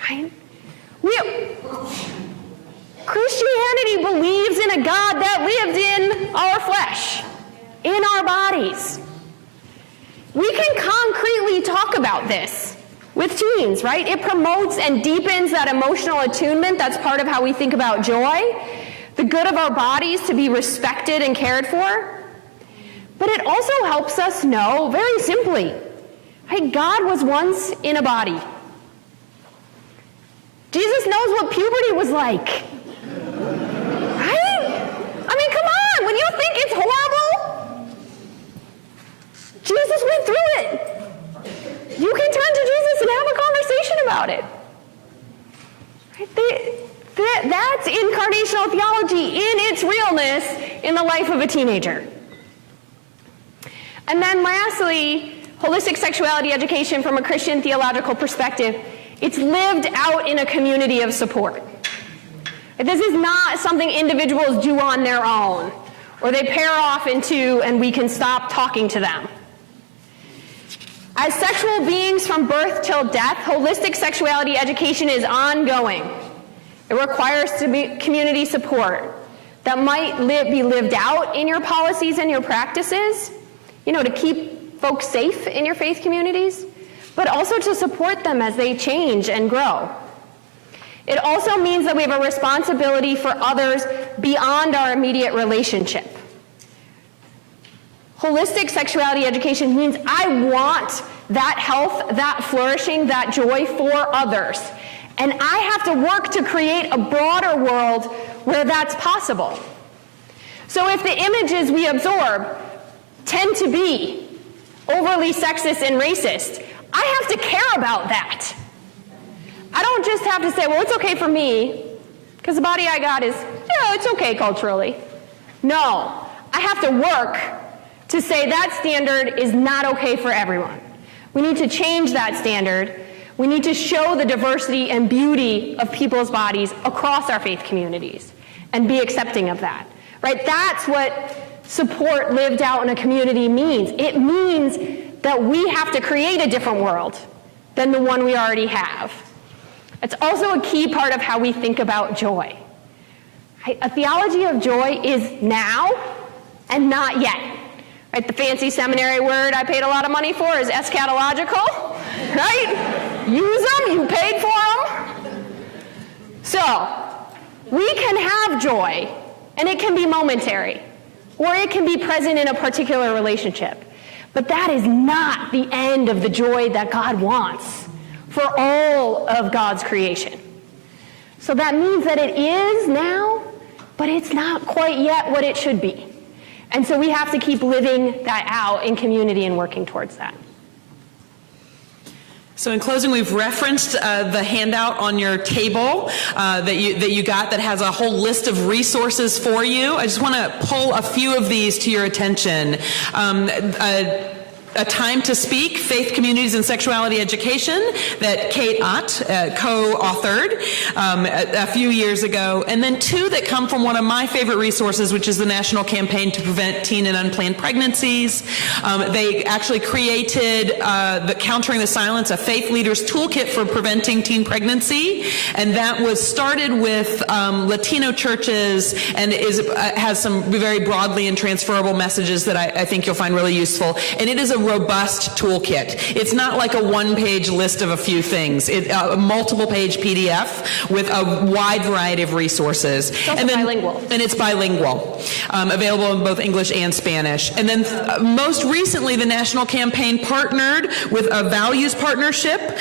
Right? Christianity believes in a God that lives in our flesh, in our bodies. We can concretely talk about this with teens, right? It promotes and deepens that emotional attunement. That's part of how we think about joy, the good of our bodies to be respected and cared for. But it also helps us know, very simply, hey, God was once in a body. Jesus knows what puberty was like. Right? I mean, come on, when you think it's horrible, Jesus about it. That's incarnational theology in its realness in the life of a teenager. And then lastly, holistic sexuality education from a Christian theological perspective. It's lived out in a community of support. This is not something individuals do on their own, or they pair off into and we can stop talking to them. As sexual beings from birth till death, holistic sexuality education is ongoing. It requires community support that might be lived out in your policies and your practices, to keep folks safe in your faith communities, but also to support them as they change and grow. It also means that we have a responsibility for others beyond our immediate relationship. Holistic sexuality education means I want that health, that flourishing, that joy for others. And I have to work to create a broader world where that's possible. So if the images we absorb tend to be overly sexist and racist, I have to care about that. I don't just have to say, well, it's okay for me, because the body I got is, it's okay culturally. No, I have to work to say that standard is not okay for everyone. We need to change that standard. We need to show the diversity and beauty of people's bodies across our faith communities and be accepting of that, right? That's what support lived out in a community means. It means that we have to create a different world than the one we already have. It's also a key part of how we think about joy. A theology of joy is now and not yet. Right? The fancy seminary word I paid a lot of money for is eschatological, right? Use them, you paid for them. So, we can have joy, and it can be momentary, or it can be present in a particular relationship. But that is not the end of the joy that God wants for all of God's creation. So that means that it is now, but it's not quite yet what it should be. And so we have to keep living that out in community and working towards that. So in closing, we've referenced the handout on your table that you got that has a whole list of resources for you. I just want to pull a few of these to your attention. A Time to Speak, Faith, Communities, and Sexuality Education that Kate Ott co-authored a few years ago. And then two that come from one of my favorite resources, which is the National Campaign to Prevent Teen and Unplanned Pregnancies. They actually created the Countering the Silence, a faith leader's toolkit for preventing teen pregnancy. And that was started with Latino churches and has some very broadly and transferable messages that I think you'll find really useful. And it is a robust toolkit. It's not like a one-page list of a few things. A multiple-page PDF with a wide variety of resources. It's also bilingual. And it's bilingual, available in both English and Spanish. And then most recently, the National Campaign partnered with a Values Partnership,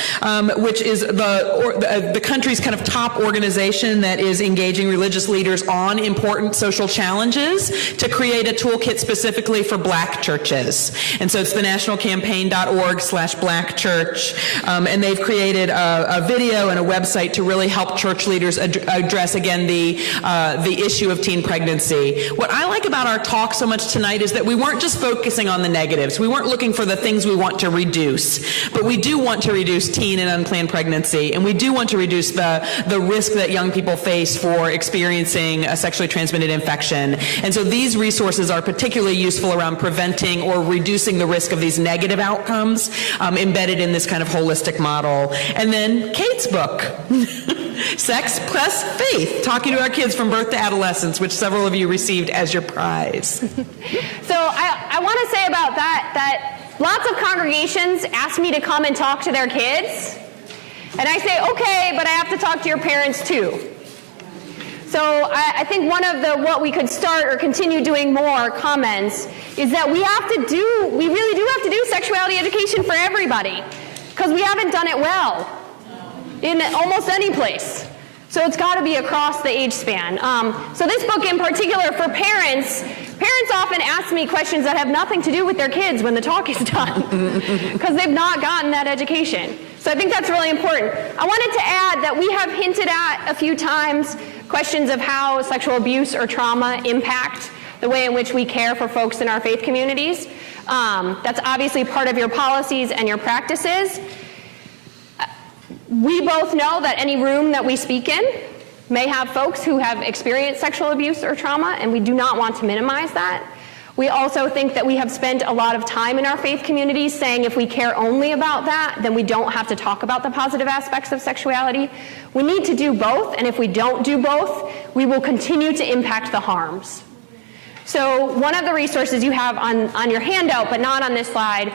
which is the country's kind of top organization that is engaging religious leaders on important social challenges to create a toolkit specifically for Black churches. And so it's the nationalcampaign.org/Black Church, and they've created a video and a website to really help church leaders address again the issue of teen pregnancy. What I like about our talk so much tonight is that we weren't just focusing on the negatives. We weren't looking for the things we want to reduce, but we do want to reduce teen and unplanned pregnancy, and we do want to reduce the risk that young people face for experiencing a sexually transmitted infection. And so these resources are particularly useful around preventing or reducing the risk of these negative outcomes embedded in this kind of holistic model. And then Kate's book, Sex Plus Faith, talking to our kids from birth to adolescence, which several of you received as your prize. So I want to say about that lots of congregations ask me to come and talk to their kids. And I say, okay, but I have to talk to your parents too. So I think one of what we could start or continue doing more comments is that we really do have to do sexuality education for everybody, because we haven't done it well in almost any place. So it's got to be across the age span. So this book in particular for parents often ask me questions that have nothing to do with their kids when the talk is done because they've not gotten that education. So I think that's really important. I wanted to add that we have hinted at a few times questions of how sexual abuse or trauma impact the way in which we care for folks in our faith communities. That's obviously part of your policies and your practices. We both know that any room that we speak in may have folks who have experienced sexual abuse or trauma, and we do not want to minimize that. We also think that we have spent a lot of time in our faith communities saying if we care only about that, then we don't have to talk about the positive aspects of sexuality. We need to do both, and if we don't do both, we will continue to impact the harms. So one of the resources you have on your handout, but not on this slide,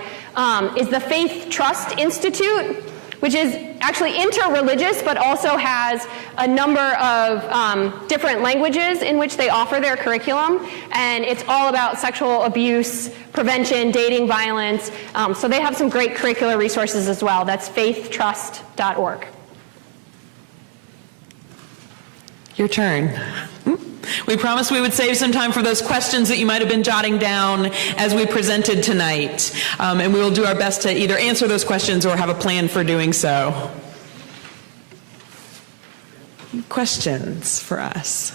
is the Faith Trust Institute, which is actually interreligious, but also has a number of different languages in which they offer their curriculum. And it's all about sexual abuse, prevention, dating violence. So they have some great curricular resources as well. That's faithtrust.org. Your turn. We promised we would save some time for those questions that you might have been jotting down as we presented tonight. And we will do our best to either answer those questions or have a plan for doing so. Questions for us?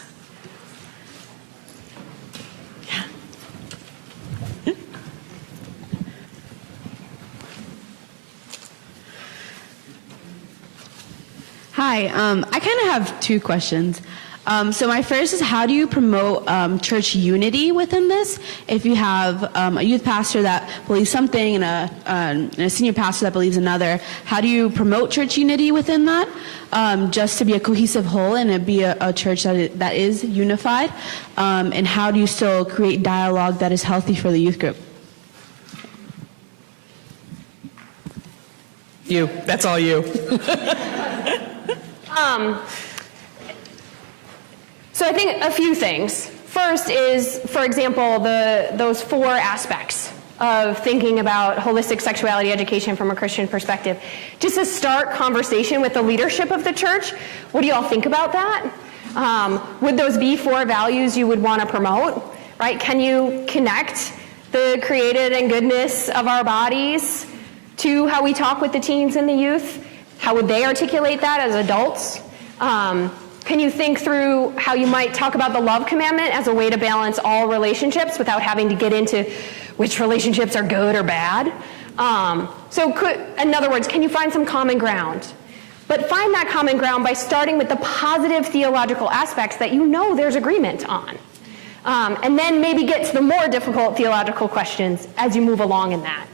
Yeah. Hi, I kind of have two questions. So my first is, how do you promote church unity within this? If you have a youth pastor that believes something and a senior pastor that believes another, how do you promote church unity within that? Just to be a cohesive whole and be a church that is unified? And how do you still create dialogue that is healthy for the youth group? You. That's all you. So I think a few things. First is, for example, those four aspects of thinking about holistic sexuality education from a Christian perspective. Just to start conversation with the leadership of the church. What do you all think about that? Would those be four values you would want to promote? Right? Can you connect the created and goodness of our bodies to how we talk with the teens and the youth? How would they articulate that as adults? Can you think through how you might talk about the love commandment as a way to balance all relationships without having to get into which relationships are good or bad? In other words, can you find some common ground? But find that common ground by starting with the positive theological aspects that you know there's agreement on. And then maybe get to the more difficult theological questions as you move along in that.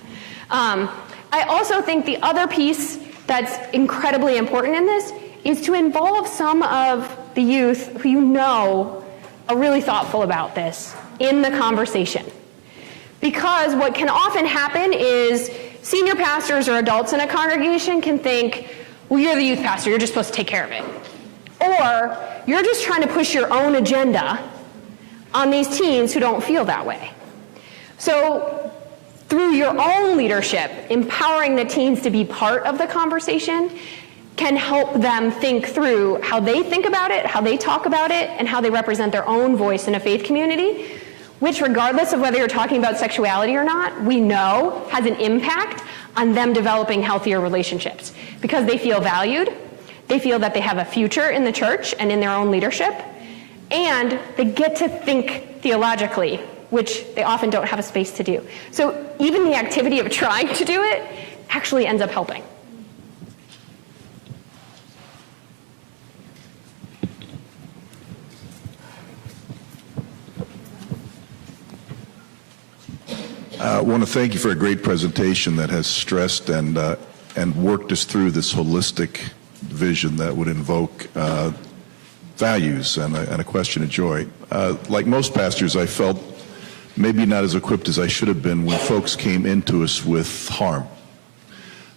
I also think the other piece that's incredibly important in this is to involve some of the youth who you know are really thoughtful about this in the conversation. Because what can often happen is senior pastors or adults in a congregation can think, well, you're the youth pastor, you're just supposed to take care of it. Or you're just trying to push your own agenda on these teens who don't feel that way. So through your own leadership, empowering the teens to be part of the conversation can help them think through how they think about it, how they talk about it, and how they represent their own voice in a faith community, which, regardless of whether you're talking about sexuality or not, we know has an impact on them developing healthier relationships because they feel valued, they feel that they have a future in the church and in their own leadership, and they get to think theologically, which they often don't have a space to do. So even the activity of trying to do it actually ends up helping. I want to thank you for a great presentation that has stressed and worked us through this holistic vision that would invoke values and a question of joy. Like most pastors, I felt maybe not as equipped as I should have been when folks came into us with harm.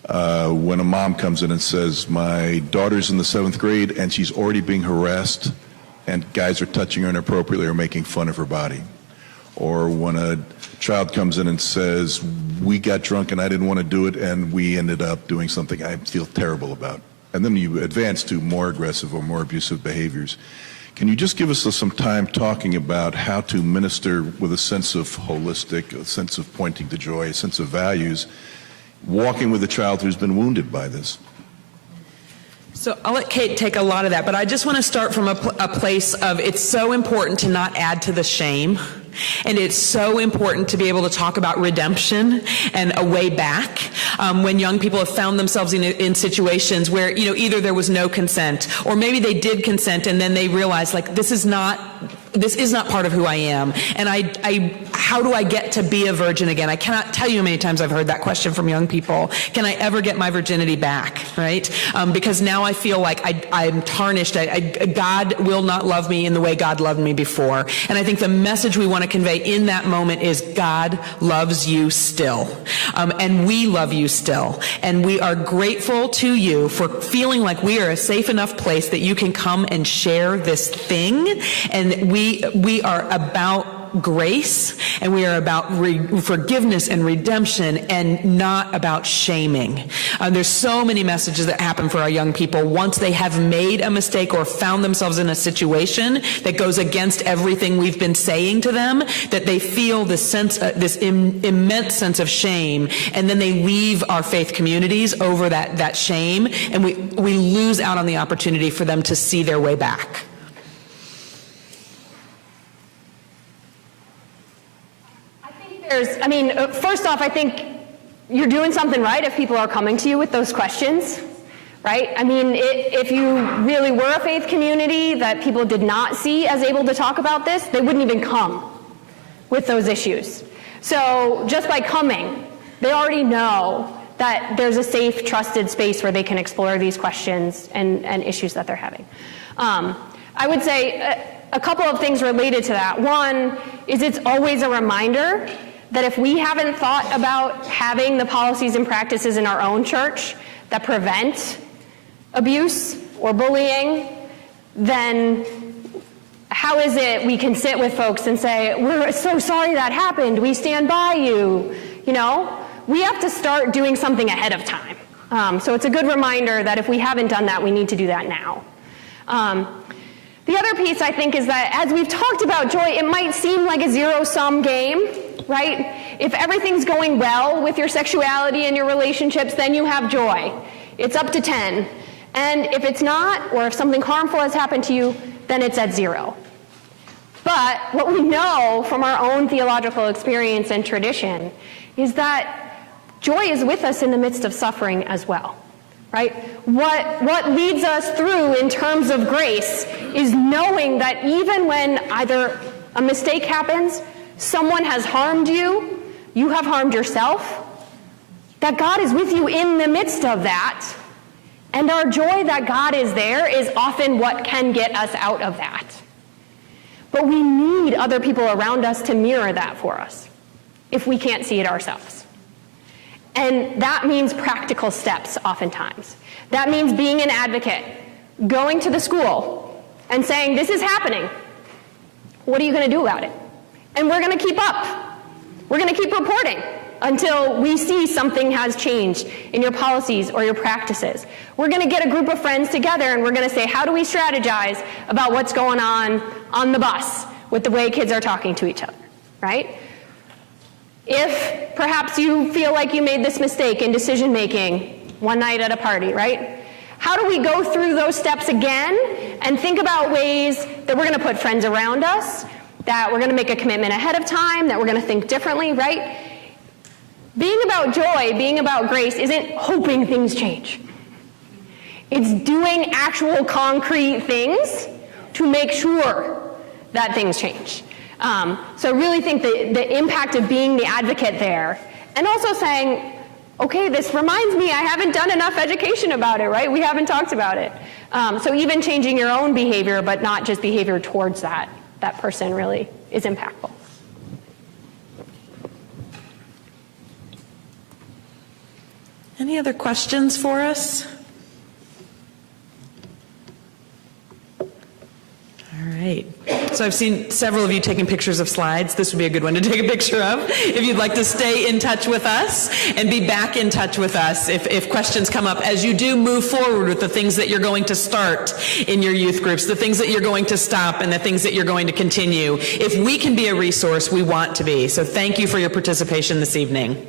When a mom comes in and says, my daughter's in the 7th grade and she's already being harassed and guys are touching her inappropriately or making fun of her body. Or when a child comes in and says, we got drunk and I didn't want to do it and we ended up doing something I feel terrible about. and then you advance to more aggressive or more abusive behaviors. Can you just give us some time talking about how to minister with a sense of holistic, a sense of pointing to joy, a sense of values, walking with a child who's been wounded by this? So I'll let Kate take a lot of that, but I just want to start from a place of it's so important to not add to the shame. And it's so important to be able to talk about redemption and a way back when young people have found themselves in situations where, you know, either there was no consent or maybe they did consent and then they realized, like, this is not part of who I am. And how do I get to be a virgin again? I cannot tell you how many times I've heard that question from young people. Can I ever get my virginity back, right? Because now I feel like I'm tarnished. God will not love me in the way God loved me before. And I think the message we want to convey in that moment is God loves you still. And we love you still. And we are grateful to you for feeling like we are a safe enough place that you can come and share this thing. And we are about grace, and we are about forgiveness and redemption, and not about shaming. There's so many messages that happen for our young people once they have made a mistake or found themselves in a situation that goes against everything we've been saying to them, that they feel this sense, this immense sense of shame, and then they leave our faith communities over that shame, and we lose out on the opportunity for them to see their way back. First off, I think you're doing something right if people are coming to you with those questions, right? I mean, if you really were a faith community that people did not see as able to talk about this, they wouldn't even come with those issues. So just by coming, they already know that there's a safe, trusted space where they can explore these questions and issues that they're having. I would say a couple of things related to that. One is it's always a reminder that if we haven't thought about having the policies and practices in our own church that prevent abuse or bullying, then how is it we can sit with folks and say, we're so sorry that happened, we stand by you, you know? We have to start doing something ahead of time. So it's a good reminder that if we haven't done that, we need to do that now. The other piece, I think, is that as we've talked about joy, it might seem like a zero-sum game, right? If everything's going well with your sexuality and your relationships, then you have joy. It's up to 10. And if it's not, or if something harmful has happened to you, then it's at 0. But what we know from our own theological experience and tradition is that joy is with us in the midst of suffering as well. Right? What leads us through in terms of grace is knowing that even when either a mistake happens, someone has harmed you, you have harmed yourself, that God is with you in the midst of that. And our joy that God is there is often what can get us out of that. But we need other people around us to mirror that for us if we can't see it ourselves. And that means practical steps oftentimes. That means being an advocate, going to the school and saying, this is happening. What are you going to do about it? And we're going to keep up. We're going to keep reporting until we see something has changed in your policies or your practices. We're going to get a group of friends together and we're going to say, how do we strategize about what's going on the bus with the way kids are talking to each other, right? If perhaps you feel like you made this mistake in decision-making one night at a party, right? How do we go through those steps again and think about ways that we're going to put friends around us, that we're going to make a commitment ahead of time, that we're going to think differently, right? Being about joy, being about grace isn't hoping things change. It's doing actual concrete things to make sure that things change. So I really think the impact of being the advocate there, and also saying, okay, this reminds me I haven't done enough education about it, right? We haven't talked about it. So even changing your own behavior, but not just behavior towards that person really is impactful. Any other questions for us? All right. So I've seen several of you taking pictures of slides. This would be a good one to take a picture of if you'd like to stay in touch with us and be back in touch with us if questions come up as you do move forward with the things that you're going to start in your youth groups, the things that you're going to stop, and the things that you're going to continue. If we can be a resource, we want to be. So thank you for your participation this evening.